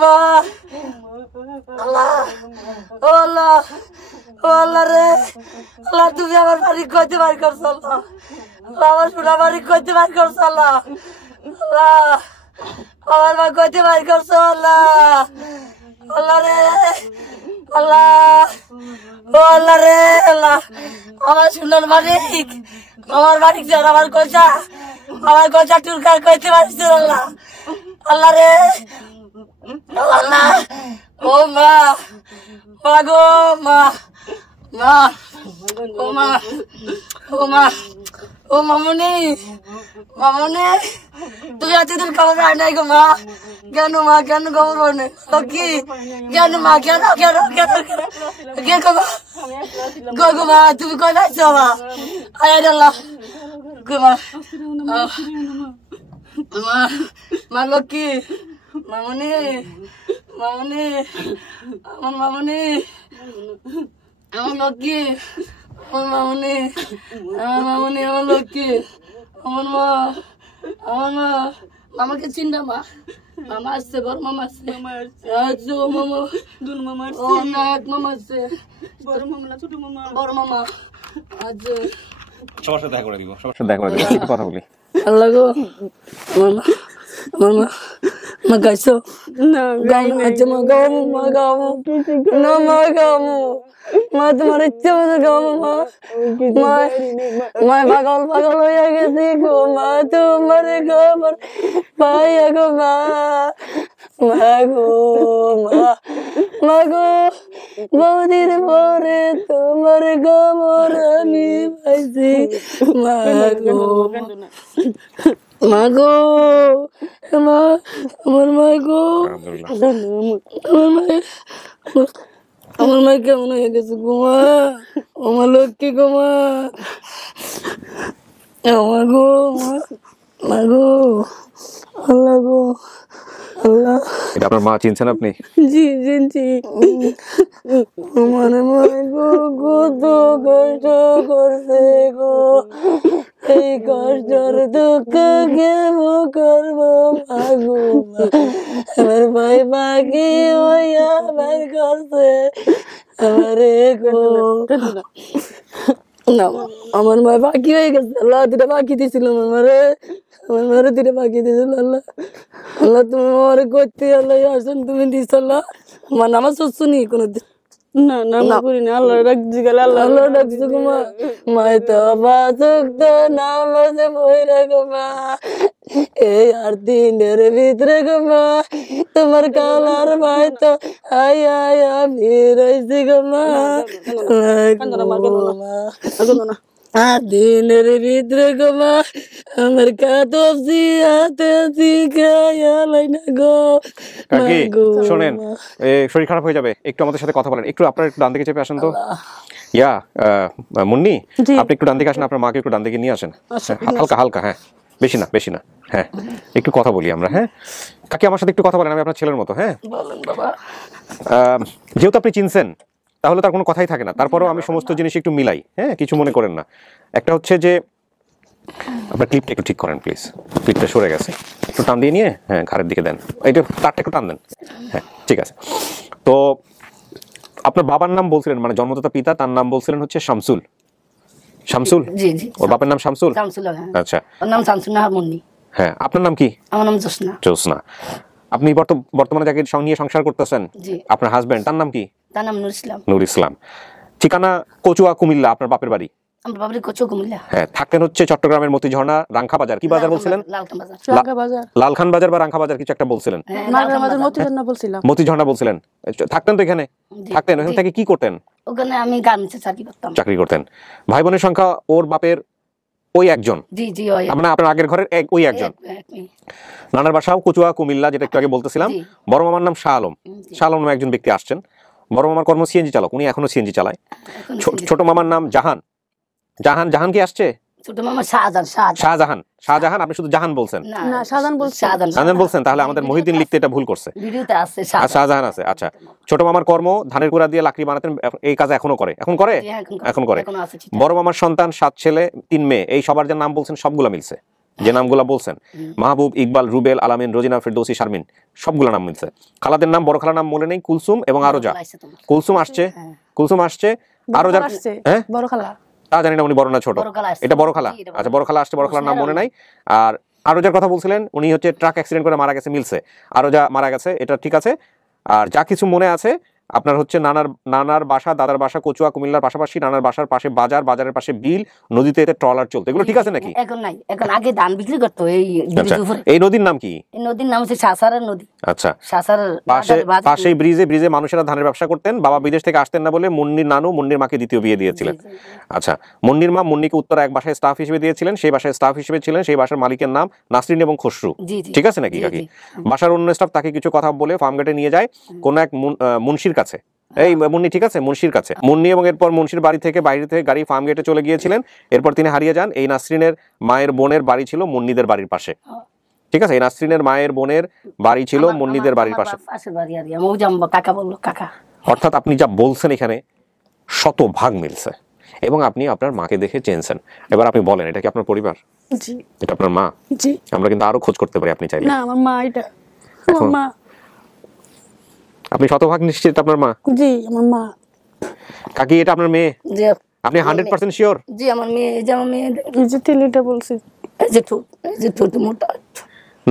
মা। আল্লাহ, ও আল্লাহ, ও আল্লাহ রে, আল্লাহ তুমি আমার বাড়ি কইতে বার করছো, আল্লাহ আমার সোনা বাড়ি কইতে বার করছো, আল্লাহ আমার মা কইতে বার করছো, আল্লাহ, আল্লাহ রে, আল্লাহ, ও আল্লাহ রে, আল্লাহ আমার সোনার মালিক, আমার মালিক যার আমার কচা টুরকার কইতে পারছি, আল্লাহ, আল্লাহ রে, আল্লাহ, ও মা, মা গো মা, মা, ও মা, ও মা, ও মামুনি, মামুনি তুই এতদিন খবর আয় নাই গো মা, কেন মা, কেন খবর নেই কি, কেন মা, কেন কেন কেন কে গো গো মা, তুমি কই যাইছ মা, আয় আল্লাহ গো মা, মা, মা লক্ষ্মী, মামুনি, মামুনি, আমার মামুনি, আমার লক্ষ্মী, আমার মামুনি, আমার মামুনি, আমার লক্ষ্মী, আমার মা, আমার মা, মামাকে চিন্তা মা, মামা আসছে, বড় মামা আসছে, ও মামা, দুন মামা আসছে, ও না এক মামা আসছে, বড় মামা না ছোট মামা, বড় মামা আজ সবার সাথে দেখা করে দিব, সবার সাথে দেখা করে দিব, কথা বলি। আল্লাহ গো, আমার মা, Magaso. Gamu aja magamu. No magamu. Ma तुम्हारे इच्छा में गाँव मैं पागल हो या किसी को माँ तुम्हारे घर पर पाया को मागो बहुत दिन बोरे तुम्हारे गाँव रानी पैसी मागो আমার মা কেমন হয়ে গেছে গোমা আমার লক্ষ্মী গোমা আমার গো মা গো আল্লাহ গো আল্লাহ। এটা আপনার মা চিনছেন আপনি? জি চিনছি। আমার মা গো কত কষ্ট করছে গো, এই কষ্টর দুঃখ কেমন করবো মা গো। আমার ভাই বাকি হইয়া বের করছে আমারে গো। না আমার মা বাকি হয়ে গেছে, আল্লাহ দুটা বাকি দিয়েছিল আমারে, আমার মারে দুটা বাকি দিয়েছিল আল্লাহ। আল্লাহ তুমি আমার করতে আল্লাহ আসেন তুমি দিস আল্লাহ। আমার নামাজ শুনি কোনোদিন না না করিনি, আল্লাহ রাখছি গেলে আল্লাহ রাখছি গো মা। মায় তো বাসুক তো নামাজে বই রাখো মা, এই 8 দিনের ভিতরে গো মা তোমার কালার ভাই তো আয়া বেরোইছি গো মা। 8 দিনের ভিতরে গো মা আমার কাতবছি হাতে শিখাই না গো। কাকি শোনেন, শরীর খারাপ হয়ে যাবে, একটু আমাদের সাথে কথা বলেন। একটু আপনার একটু ডান দিকে চেপে আসেন তো। ইয়া মুন্নি, আপনি একটু ডান দিকে আসেন, আপনার মাকে একটু ডান দিকে নিয়ে আসেন। হালকা হালকা, হ্যাঁ বেশি না, হ্যাঁ একটু কথা বলি আমরা। হ্যাঁ কাকি আমার সাথে একটু কথা বলেন, আমি আপনার ছেলের মতো। হ্যাঁ যেহেতু আপনি চিনছেন তাহলে তার কোনো কথাই থাকে না, তারপরেও আমি সমস্ত জিনিস একটু মিলাই। হ্যাঁ কিছু মনে করেন না। একটা হচ্ছে যে আপনার ক্লিপটা একটু ঠিক করেন প্লিজ, ক্লিপটা সরে গেছে, একটু টান দিয়ে নিয়ে হ্যাঁ ঘাড়ের দিকে দেন, এইটা তারটা একটু টান দেন। হ্যাঁ ঠিক আছে। তো আপনার বাবার নাম বলছিলেন, মানে জন্মদাতা পিতা, তার নাম বলছিলেন হচ্ছে শামসুল। শামসুল? জি জি। ওর বাপের নাম শামসুল? শামসুল, হ্যাঁ। আচ্ছা, ওর নাম শামসুল নাহার মুন্নি। হ্যাঁ আপনার নাম কি? আমার নাম জোসনা। জোসনা। আপনি বর্তমানে যাকে নিয়ে সংসার করতেছেন, আপনার হাজবেন্ড, তার নাম কি? তার নাম নূর ইসলাম। নূর ইসলাম। ঠিকানা কচুয়া কুমিল্লা, আপনার বাপের বাড়ি? আমার বাবার কচুয়া কুমিল্লা। হ্যাঁ থাকেন হচ্ছে চট্টগ্রামের মতিঝর্ণা রাংখা বাজার। কি বাজার বলছিলেন? লালখান বাজার বা রাংখা বাজার কিছু একটা বলছিলেন। মতিঝর্ণা বলছিলেন। থাকতেন তো এখানে? থাকতেন। ওখান থেকে কি করতেন? ওখানে আমি গার্মেন্টসে চাকরি করতাম। ভাই বোনের সংখ্যা ওর বাপের ওই একজন? জি জি। মানে আপনার আগের ঘরের ওই একজন। নানার বাসাও কচুয়া কুমিল্লা, যেটা একটু আগে বলতেছিলাম। বড় মামার নাম শাহ আলম। শাহ আলম নামে একজন ব্যক্তি আসছেন। বড় মামার কর্ম সিএনজি চালক, উনি এখনো সিএনজি চালায়। ছোট মামার নাম জাহান। জাহান কি আসছে? ছোট মামা শাহজাহান। শাহজাহান আপনি শুধু জাহান বলছেন? না শাহজাহান বলছেন, তাহলে আমাদের মহিউদ্দিন লিখতে এটা ভুল করছে। ভিডিওতে আছে শাহজাহান আছে। আচ্ছা, ছোট মামার কর্ম ধানের গুঁড়া দিয়ে লাকড়ি বানাতেন, এই কাজ এখনো করে? এখন করে। বড় মামার সন্তান 7 ছেলে 3 মেয়ে, এই সবার যে নাম বলছেন সবগুলা মিলছে, যে নামগুলা বলছেন। মাহবুব, ইকবাল, রুবেল, আলামিন, রোজিনা, ফেরদৌসি, শারমিন, সবগুলা নাম মিলছে। খালাদের নাম, বড় খালার নাম মনে নেই, কুলসুম এবং আরোজা। কুলসুম আসছে। আরোজা, হ্যাঁ বড় খালা তা জানি না, উনি বড় না ছোট? এটা বড় খালা। আচ্ছা বড় খালা আসছে, বড় খালার নাম মনে নাই। আর আরোজার কথা বলছিলেন, উনি হচ্ছে ট্রাক অ্যাক্সিডেন্ট করে মারা গেছে, মিলছে। আরোজা মারা গেছে, এটা ঠিক আছে। আর যা কিছু মনে আছে আপনার হচ্ছে নানার বাসা, দাদার বাসা কচুয়া কুমিল্লার পাশাপাশি, নানার বাসার পাশে বাজার, বাজারের পাশে বিল, নদীতে এতে ট্রলার চলতো, এগুলো ঠিক আছে নাকি? এখন নাই, এখন আগে ধান বিক্রি করতো এই নদীর নাম কি? এই নদীর নাম হচ্ছে শাসারের নদী। আচ্ছা, শাসারের পাশে ব্রিজে মানুষেরা ধানের ব্যবসা করতেন। বাবা বিদেশ থেকে আসতেন না বলে মুন্নির মাকে দ্বিতীয় বিয়ে দিয়েছিলেন। আচ্ছা, মুন্নির মা মুন্নিকে উত্তরা এক বাসায় স্টাফ হিসেবে দিয়েছিলেন, সেই বাসায় স্টাফ হিসেবে ছিলেন সেই বাসার মালিকের নাম নাসরিন এবং খসরু, ঠিক আছে নাকি কাকি? বাসার অন্য স্টাফ তাকে কিছু কথা বলে ফার্ম গেটে নিয়ে যায় কোন এক মুন্সির কাছে। এই মুন্নি, ঠিক আছে, মুন্সির কাছে। মুন্নি এবং এরপর মুন্সির বাড়ি থেকে বাইরে থেকে গাড়ি ফার্ম গেটে চলে গিয়েছিলেন। এরপর তিনি হারিয়ে যান। এই নাসরিনের মায়ের বোনের বাড়ি ছিল মুন্নিদের বাড়ির পাশে, ঠিক আছে? এই নাসরিনের মায়ের বোনের বাড়ি ছিল মুন্নিদের বাড়ির পাশে। অর্থাৎ আপনি যা বলছেন এখানে 100% মিলছে এবং আপনি আপনার মাকে দেখে চেনছেন। এবার আপনি বলেন, এটা কি আপনার পরিবার? জি। এটা আপনার মা? জি। আমরা কিন্তু আরো খোঁজ করতে পারি আপনি চাইলে। না, আমার মা এটা। আমার মা। আপনি 100% নিশ্চিত আপনার মা? জি, আমার মা। কাকি এটা আপনার মেয়ে? জি। আপনি 100% শিওর? জি আমার মেয়ে, এই যে আমার মেয়ে, এই যে তেলিটা বলছি, এই যে ঠোঁট মোটা।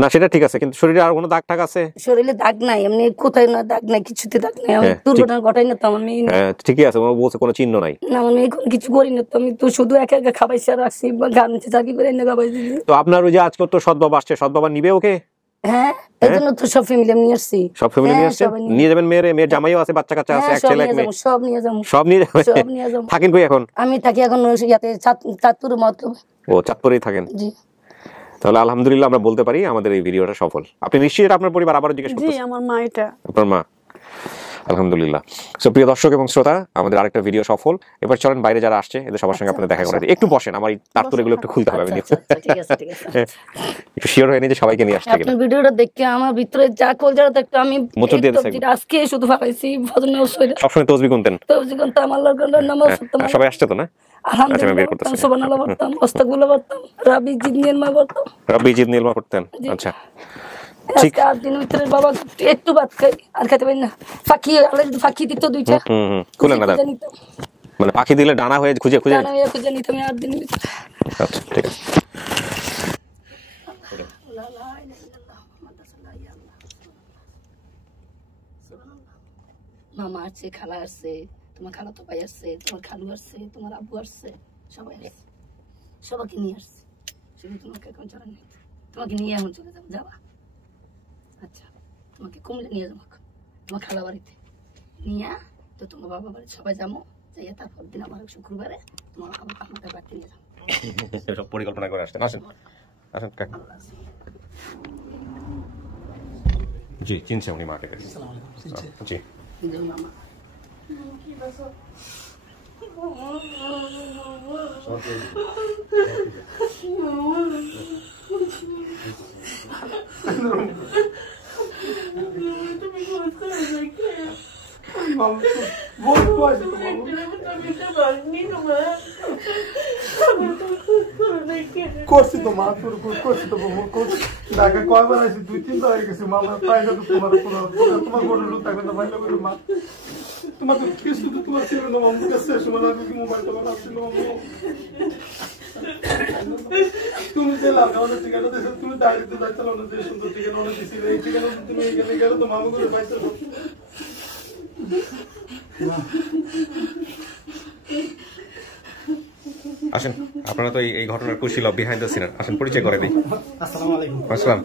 না সেটা ঠিক আছে, কিন্তু শরীরে আর কোনো দাগ টাগ আছে? শরীরে দাগ নাই, এমনি কোথায় না দাগ নাই, কিছুতে দাগ নাই। আমি দুর্ঘটনা ঘটাই না তো আমার মেয়ে। হ্যাঁ ঠিকই আছে, বলছে কোনো চিহ্ন নাই। না আমার মেয়ে কোনো কিছু করি না তো, আমি তো শুধু একা একা খাবাইছি আর আসছি, গার্মেন্টসে চাকরি করে এনে খাবাইছি। তো আপনার ওই যে আজকে তো সৎ বাবা আসছে, সৎ বাবা নিবে ওকে? হ্যাঁ এই জন্য তো সব ফ্যামিলি নিয়ে আসছি। সব ফ্যামিলি নিয়ে আসছে? নিয়ে যাবেন? মেয়ের জামাইও আছে, বাচ্চা কাচ্চা আছে, এক ছেলে এক মেয়ে, সব নিয়ে যাবো। সব নিয়ে যাবেন? সব নিয়ে যাবো। থাকেন কই এখন? আমি থাকি এখন ইয়াতে চাঁদপুরে মতলব। ও চাঁদপুরেই থাকেন? জি। তাহলে আলহামদুলিল্লাহ আমরা বলতে পারি আমাদের এই ভিডিওটা সফল। আপনি নিশ্চয়ই এটা আপনার পরিবার আবারও জিজ্ঞেস করতেছেন? জি আমার মা এটা। আপনার মা? আলহামদুলিল্লাহ। সো প্রিয় দর্শক এবং শ্রোতা, আমাদের আরেকটা ভিডিও সফল। এবার চলেন বাইরে যারা আসছে এদের সবার সঙ্গে আপনাদের দেখা করে দিই। একটু বসেন, আমার এই তারতরে এগুলো একটু খুলতে হবে। ঠিক আছে ঠিক আছে। একটু শিওর হয়ে নি যে সবাইকে নিয়ে আসছে কিনা। আপনার ভিডিওটা দেখে আমার ভিতরে যা কলজাটা একটু আমি মোচড় দিয়ে দিয়েছি। আজকে শুধু ভাবাইছি ফজর নামাজ পড়ে। সবসময় তাসবিহ গুনতেন? তাসবিহ গুনতাম, আল্লাহর নামাজ পড়তাম। সবাই আসছে তো না? আলহামদুলিল্লাহ সুবহানাল্লাহ পড়তাম, আস্তাগফিরুল্লাহ পড়তাম, রাব্বি জিদনি ইলমা পড়তাম। রাব্বি জিদনি ইলমা পড়তেন? আচ্ছা ঠিক। আর দিন ভিতরে বাবা একটু ভাত খাই আর খেতে পারি না। ফাঁকি আলাদা ফাঁকি দিত দুইটা। খুলে না দাও, মানে পাখি দিলে ডানা হয়ে খুঁজে খুঁজে ডানা হয়ে খুঁজে নিতাম আর দিন ভিতরে। আচ্ছা ঠিক আছে। মামা আসছে, খালা আসছে, তোমার খালা তো ভাই আসছে, তোমার খালু আসছে, তোমার আব্বু আসছে, সবাই আসছে, সবাইকে নিয়ে আসছে। শুধু তোমাকে এখন চলে নেই, তোমাকে নিয়ে এখন চলে যাবো। যাবা? আচ্ছা তোমাকে কুমিল্লা নিয়ে যাবো, তোমার খালা বাড়িতে নিয়ে তো তোমার বাবা বাড়ি সবাই যাবো, যাইয়া তারপর দিন আমার শুক্রবারে তোমার আপনাদের বাড়িতে নিয়ে যাবো। সব পরিকল্পনা করে আসছেন। আসেন আসেন কাকা। জি চিনছে উনি মাকে? জি মামা করছি তো মা, করছি তো ঢাকা কয়বার আছি, 2-3 বার গেছি মামা, পাই না তো তোমার তোমার বড় লোক থাকবে না, ভাই লোকের মা তোমার তো কিছু তো তোমার ছিল না, আমার কাছে সময় লাগবে কি মোবাইল টোবাইল আসছিল। তুমি যে লাগানো ঠিকানা দিয়েছো, তুমি দাঁড়িয়ে যাইছিল না, যে সুন্দর ঠিকানা অনেক দিছিল, এই ঠিকানা তুমি এখানে গেলে তো মামা করে পাইছো। আসেন, আপনারা তো এই ঘটনার কুশীল বিহাইন্ড দ্য সিন। আসেন পরিচয় করে দিই। আসসালামু আলাইকুম। আসসালাম।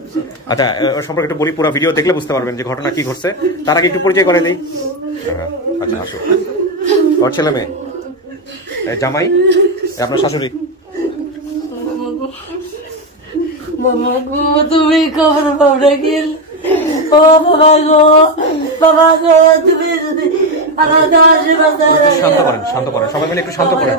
আচ্ছা ওর সম্পর্কে একটু বলি, পুরো ভিডিও দেখলে বুঝতে পারবেন যে ঘটনা কি ঘটছে। তার আগে একটু পরিচয় করে দিই। আচ্ছা আসো। ওর ছেলে মেয়ে, জামাই, আপনার শাশুড়ি। মামা গো তুমি খবর পাবনা গেল। ও বাবা গো, বাবা গো তুমি যদি আলাদা আশীর্বাদ শান্ত করেন সবাই মিলে, একটু শান্ত করেন।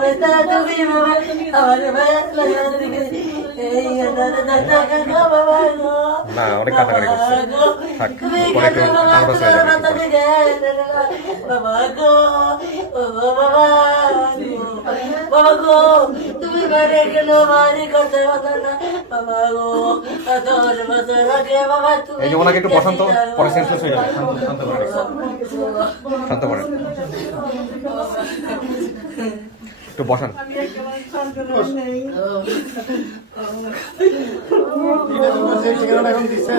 না অনেক কাটাকাটি করছে, থাক পরে একটু নার্ভাস হয়ে যাবে। বাবা গো তুমি বাইরে গেল, বাড়ি করতে পারো না। বাবা গো 10 বছর আগে বাবা তুমি, এই যে ওনাকে একটু বসন্ত, পরে সেন্সলেস হয়ে যাবে। শান্ত করেন, শান্ত করেন, একটু বসান। এখন দিচ্ছে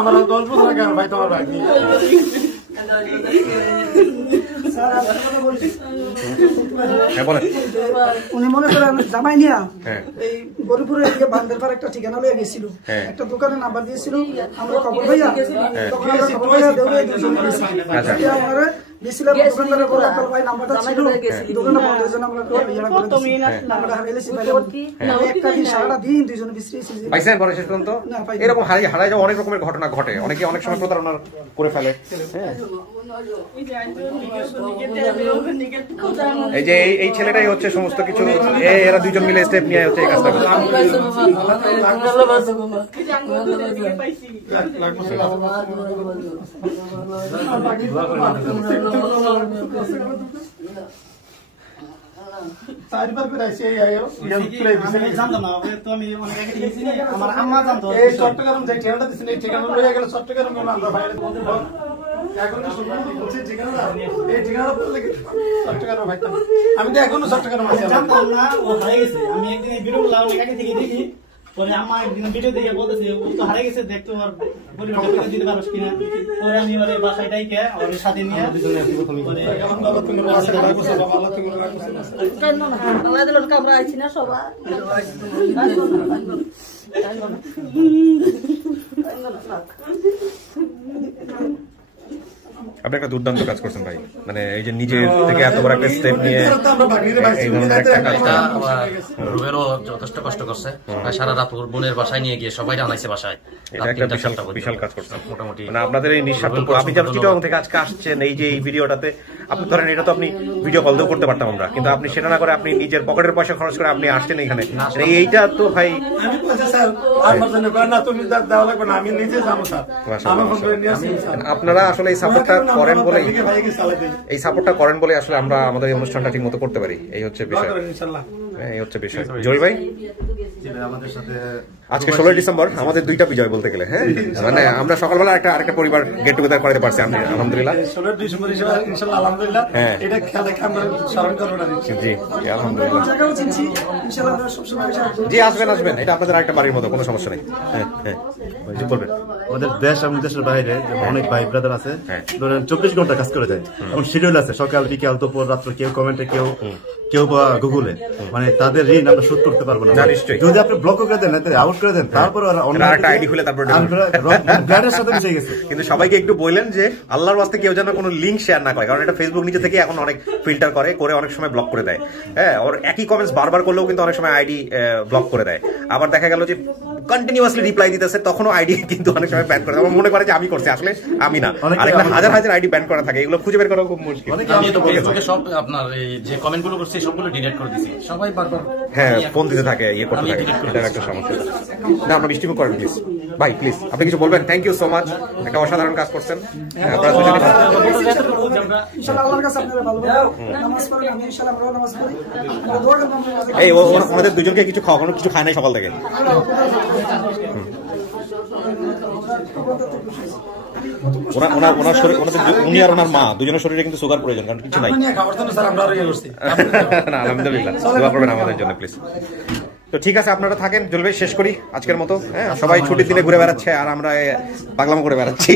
আমার 10 বছর আগে ভাই তোমার ভাই উনি মনে করেন জামাই নিয়া এই গরিপুরে বান্দের পার একটা ঠিকানা লইয়া গেছিল, একটা দোকানে নাম্বার দিয়েছিল। আমরা খবর পাইয়া তখন আমরা খবর পাইয়া দেউলে দুজন গেছি। আমরা দিছিলাম দোকানদারের বড় একটা ভাই নাম্বারটা ছিল, দোকানটা বন্ধ হয়েছে, আমরা ইয়া করে দিছি, নাম্বারটা হারাইছি। একটা দিন সারা দিন দুইজন বিশ্রিয়েছি। পাইছেন পরে শেষ পর্যন্ত? এরকম হারাই যাওয়া অনেক রকমের ঘটনা ঘটে, অনেকে অনেক সময় প্রতারণা করে ফেলে। এই যে এই ছেলেটাই হচ্ছে সমস্ত কিছু, এরা দুইজন মিলে স্টেপ নিয়ে হচ্ছে এই কাজটা করছে। চট্টগ্রাম যে ঠিকানাটা দিচ্ছেন, এই ঠিকানা লইয়া গেলে চট্টগ্রাম আমরা বাইরে এখন তো শুনলাম বলছে ঠিকানা, এই ঠিকানা বললে চট্টগ্রাম ভাই আমি তো এখনো চট্টগ্রাম আছি, জানতাম না ও হয়ে গেছে। আমি একদিন এই ভিডিও লাউনে কাকে থেকে দেখি পরে আম্মা একদিন ভিডিও দেখে বলতেছে ও তো হারিয়ে গেছে, দেখতো আর পরিবারটা দিতে পারোস কিনা। পরে আমি ওর বাসায় ডাইকে ওর সাথে নিয়ে পরে বাবা তুমি রাখো বাবা আল্লাহ তুমি রাখো কেন না বাবা দিল কামরা আইছি না সবাই আপনি একটা দুর্দান্ত কাজ করছেন ভাই, মানে এই যে নিজের থেকে এত বড় একটা স্টেপ নিয়ে এই ধরনের একটা কাজ। রুবেরও যথেষ্ট কষ্ট করছে, সারা রাত ওর বোনের বাসায় নিয়ে গিয়ে সবাই আনাইছে বাসায়। এটা একটা বিশাল কাজ করছেন মোটামুটি, মানে আপনাদের এই নিঃস্বার্থ। আপনি যখন চিটং থেকে আজকে আসছেন এই যে এই ভিডিওটাতে, আপনি ধরেন এটা তো আপনি ভিডিও কল দিয়েও করতে পারতাম আমরা, কিন্তু আপনি সেটা না করে আপনি নিজের পকেটের পয়সা খরচ করে আপনি আসছেন এখানে। এইটা তো ভাই আমি বলছি স্যার আমার জন্য না তুমি দেওয়া লাগবে না, আমি নিজে যাবো স্যার। আপনারা আসলে এই সাপোর্টটা করেন বলে আসলে আমরা আমাদের এই অনুষ্ঠানটা ঠিক মতো করতে পারি। এই হচ্ছে বিষয়, এই হচ্ছে বিষয়। জয় ভাই, আমাদের সাথে আজকে 16 ডিসেম্বর আমাদের দুইটা বিজয় বলতে গেলে, হ্যাঁ মানে আমরা সকালবেলা আরেকটা পরিবার গেট টুগেদার করাতে পারছি আলহামদুলিল্লাহ। 16 ডিসেম্বর ইনশাআল্লাহ আলহামদুলিল্লাহ এটা খেয়াল রেখে আমরা স্মরণ করব না। জি আলহামদুলিল্লাহ, জায়গাও চিনছি ইনশাআল্লাহ আমরা সব সময় জি আসবেন, এটা আপনাদের আরেকটা বাড়ির মতো, কোনো সমস্যা নেই। হ্যাঁ বলবেন। আমাদের দেশ এবং দেশের বাইরে অনেক ভাই ব্রাদার আছে, ধরেন 24 ঘন্টা কাজ করে যায়, এখন শিডিউল আছে সকাল বিকাল দুপুর রাত্র, কেউ কমেন্টে কেউ বা গুগলে, মানে তাদের ঋণ আমরা শোধ করতে পারবো না। যদি আপনি ব্লক করে দেন আউট করে দেন, তারপর একটা আইডি খুলে তারপর সাথে মিশে গেছে। কিন্তু সবাইকে একটু বললেন যে আল্লাহর ওয়াস্তে কেউ যেন কোনো লিঙ্ক শেয়ার না করে, কারণ এটা ফেসবুক নিচে থেকে এখন অনেক ফিল্টার করে অনেক সময় ব্লক করে দেয়। হ্যাঁ, ওর একই কমেন্টস বারবার করলেও কিন্তু অনেক সময় আইডি ব্লক করে দেয়। আবার দেখা গেল যে কন্টিনিউয়াসলি রিপ্লাই দিতেছে, তখনও আইডি কিন্তু অনেক সময় ব্যান করে দেয়। আমার মনে করে যে আমি করছি, আসলে আমি না। আর এখানে হাজার আইডি ব্যান করা থাকে, এগুলো খুঁজে বের করা খুব মুশকিল। আমি তো ফেসবুকে সব আপনার এই যে কমেন্টগুলো করছি সবগুলো ডিলিট করে দিয়েছি, সবাই বারবার হ্যাঁ ফোন দিতে থাকে, করতে থাকে, এটা একটা সমস্যা। না আমরা মিষ্টি মুখ করেন প্লিজ ভাই, প্লিজ আপনি কিছু বলবেন। থ্যাংক ইউ সো মাচ, একটা অসাধারণ কাজ করছেন আপনারা দুজনে। ইনশাআল্লাহ আল্লাহর কাছে আপনারা ভালো নামাজ পড়েন, আমি ইনশাআল্লাহ আমরা নামাজ পড়ি, আমরা দোয়া করব। এই ওনাদের দুজনকে কিছু খাওয়ানো, কিছু খায় নাই সকাল থেকে। উনি আর ওনার মা দুজনের শরীরে কিন্তু সুগার প্রয়োজন, কারণ কিছু নাই। আলহামদুলিল্লাহ, দোয়া করবেন আমাদের জন্য প্লিজ। তো ঠিক আছে, আপনারা থাকেন, জলবে শেষ করি আজকের মতো। হ্যাঁ, সবাই ছুটির দিনে ঘুরে বেড়াচ্ছে আর আমরা পাগলামো করে বেড়াচ্ছি।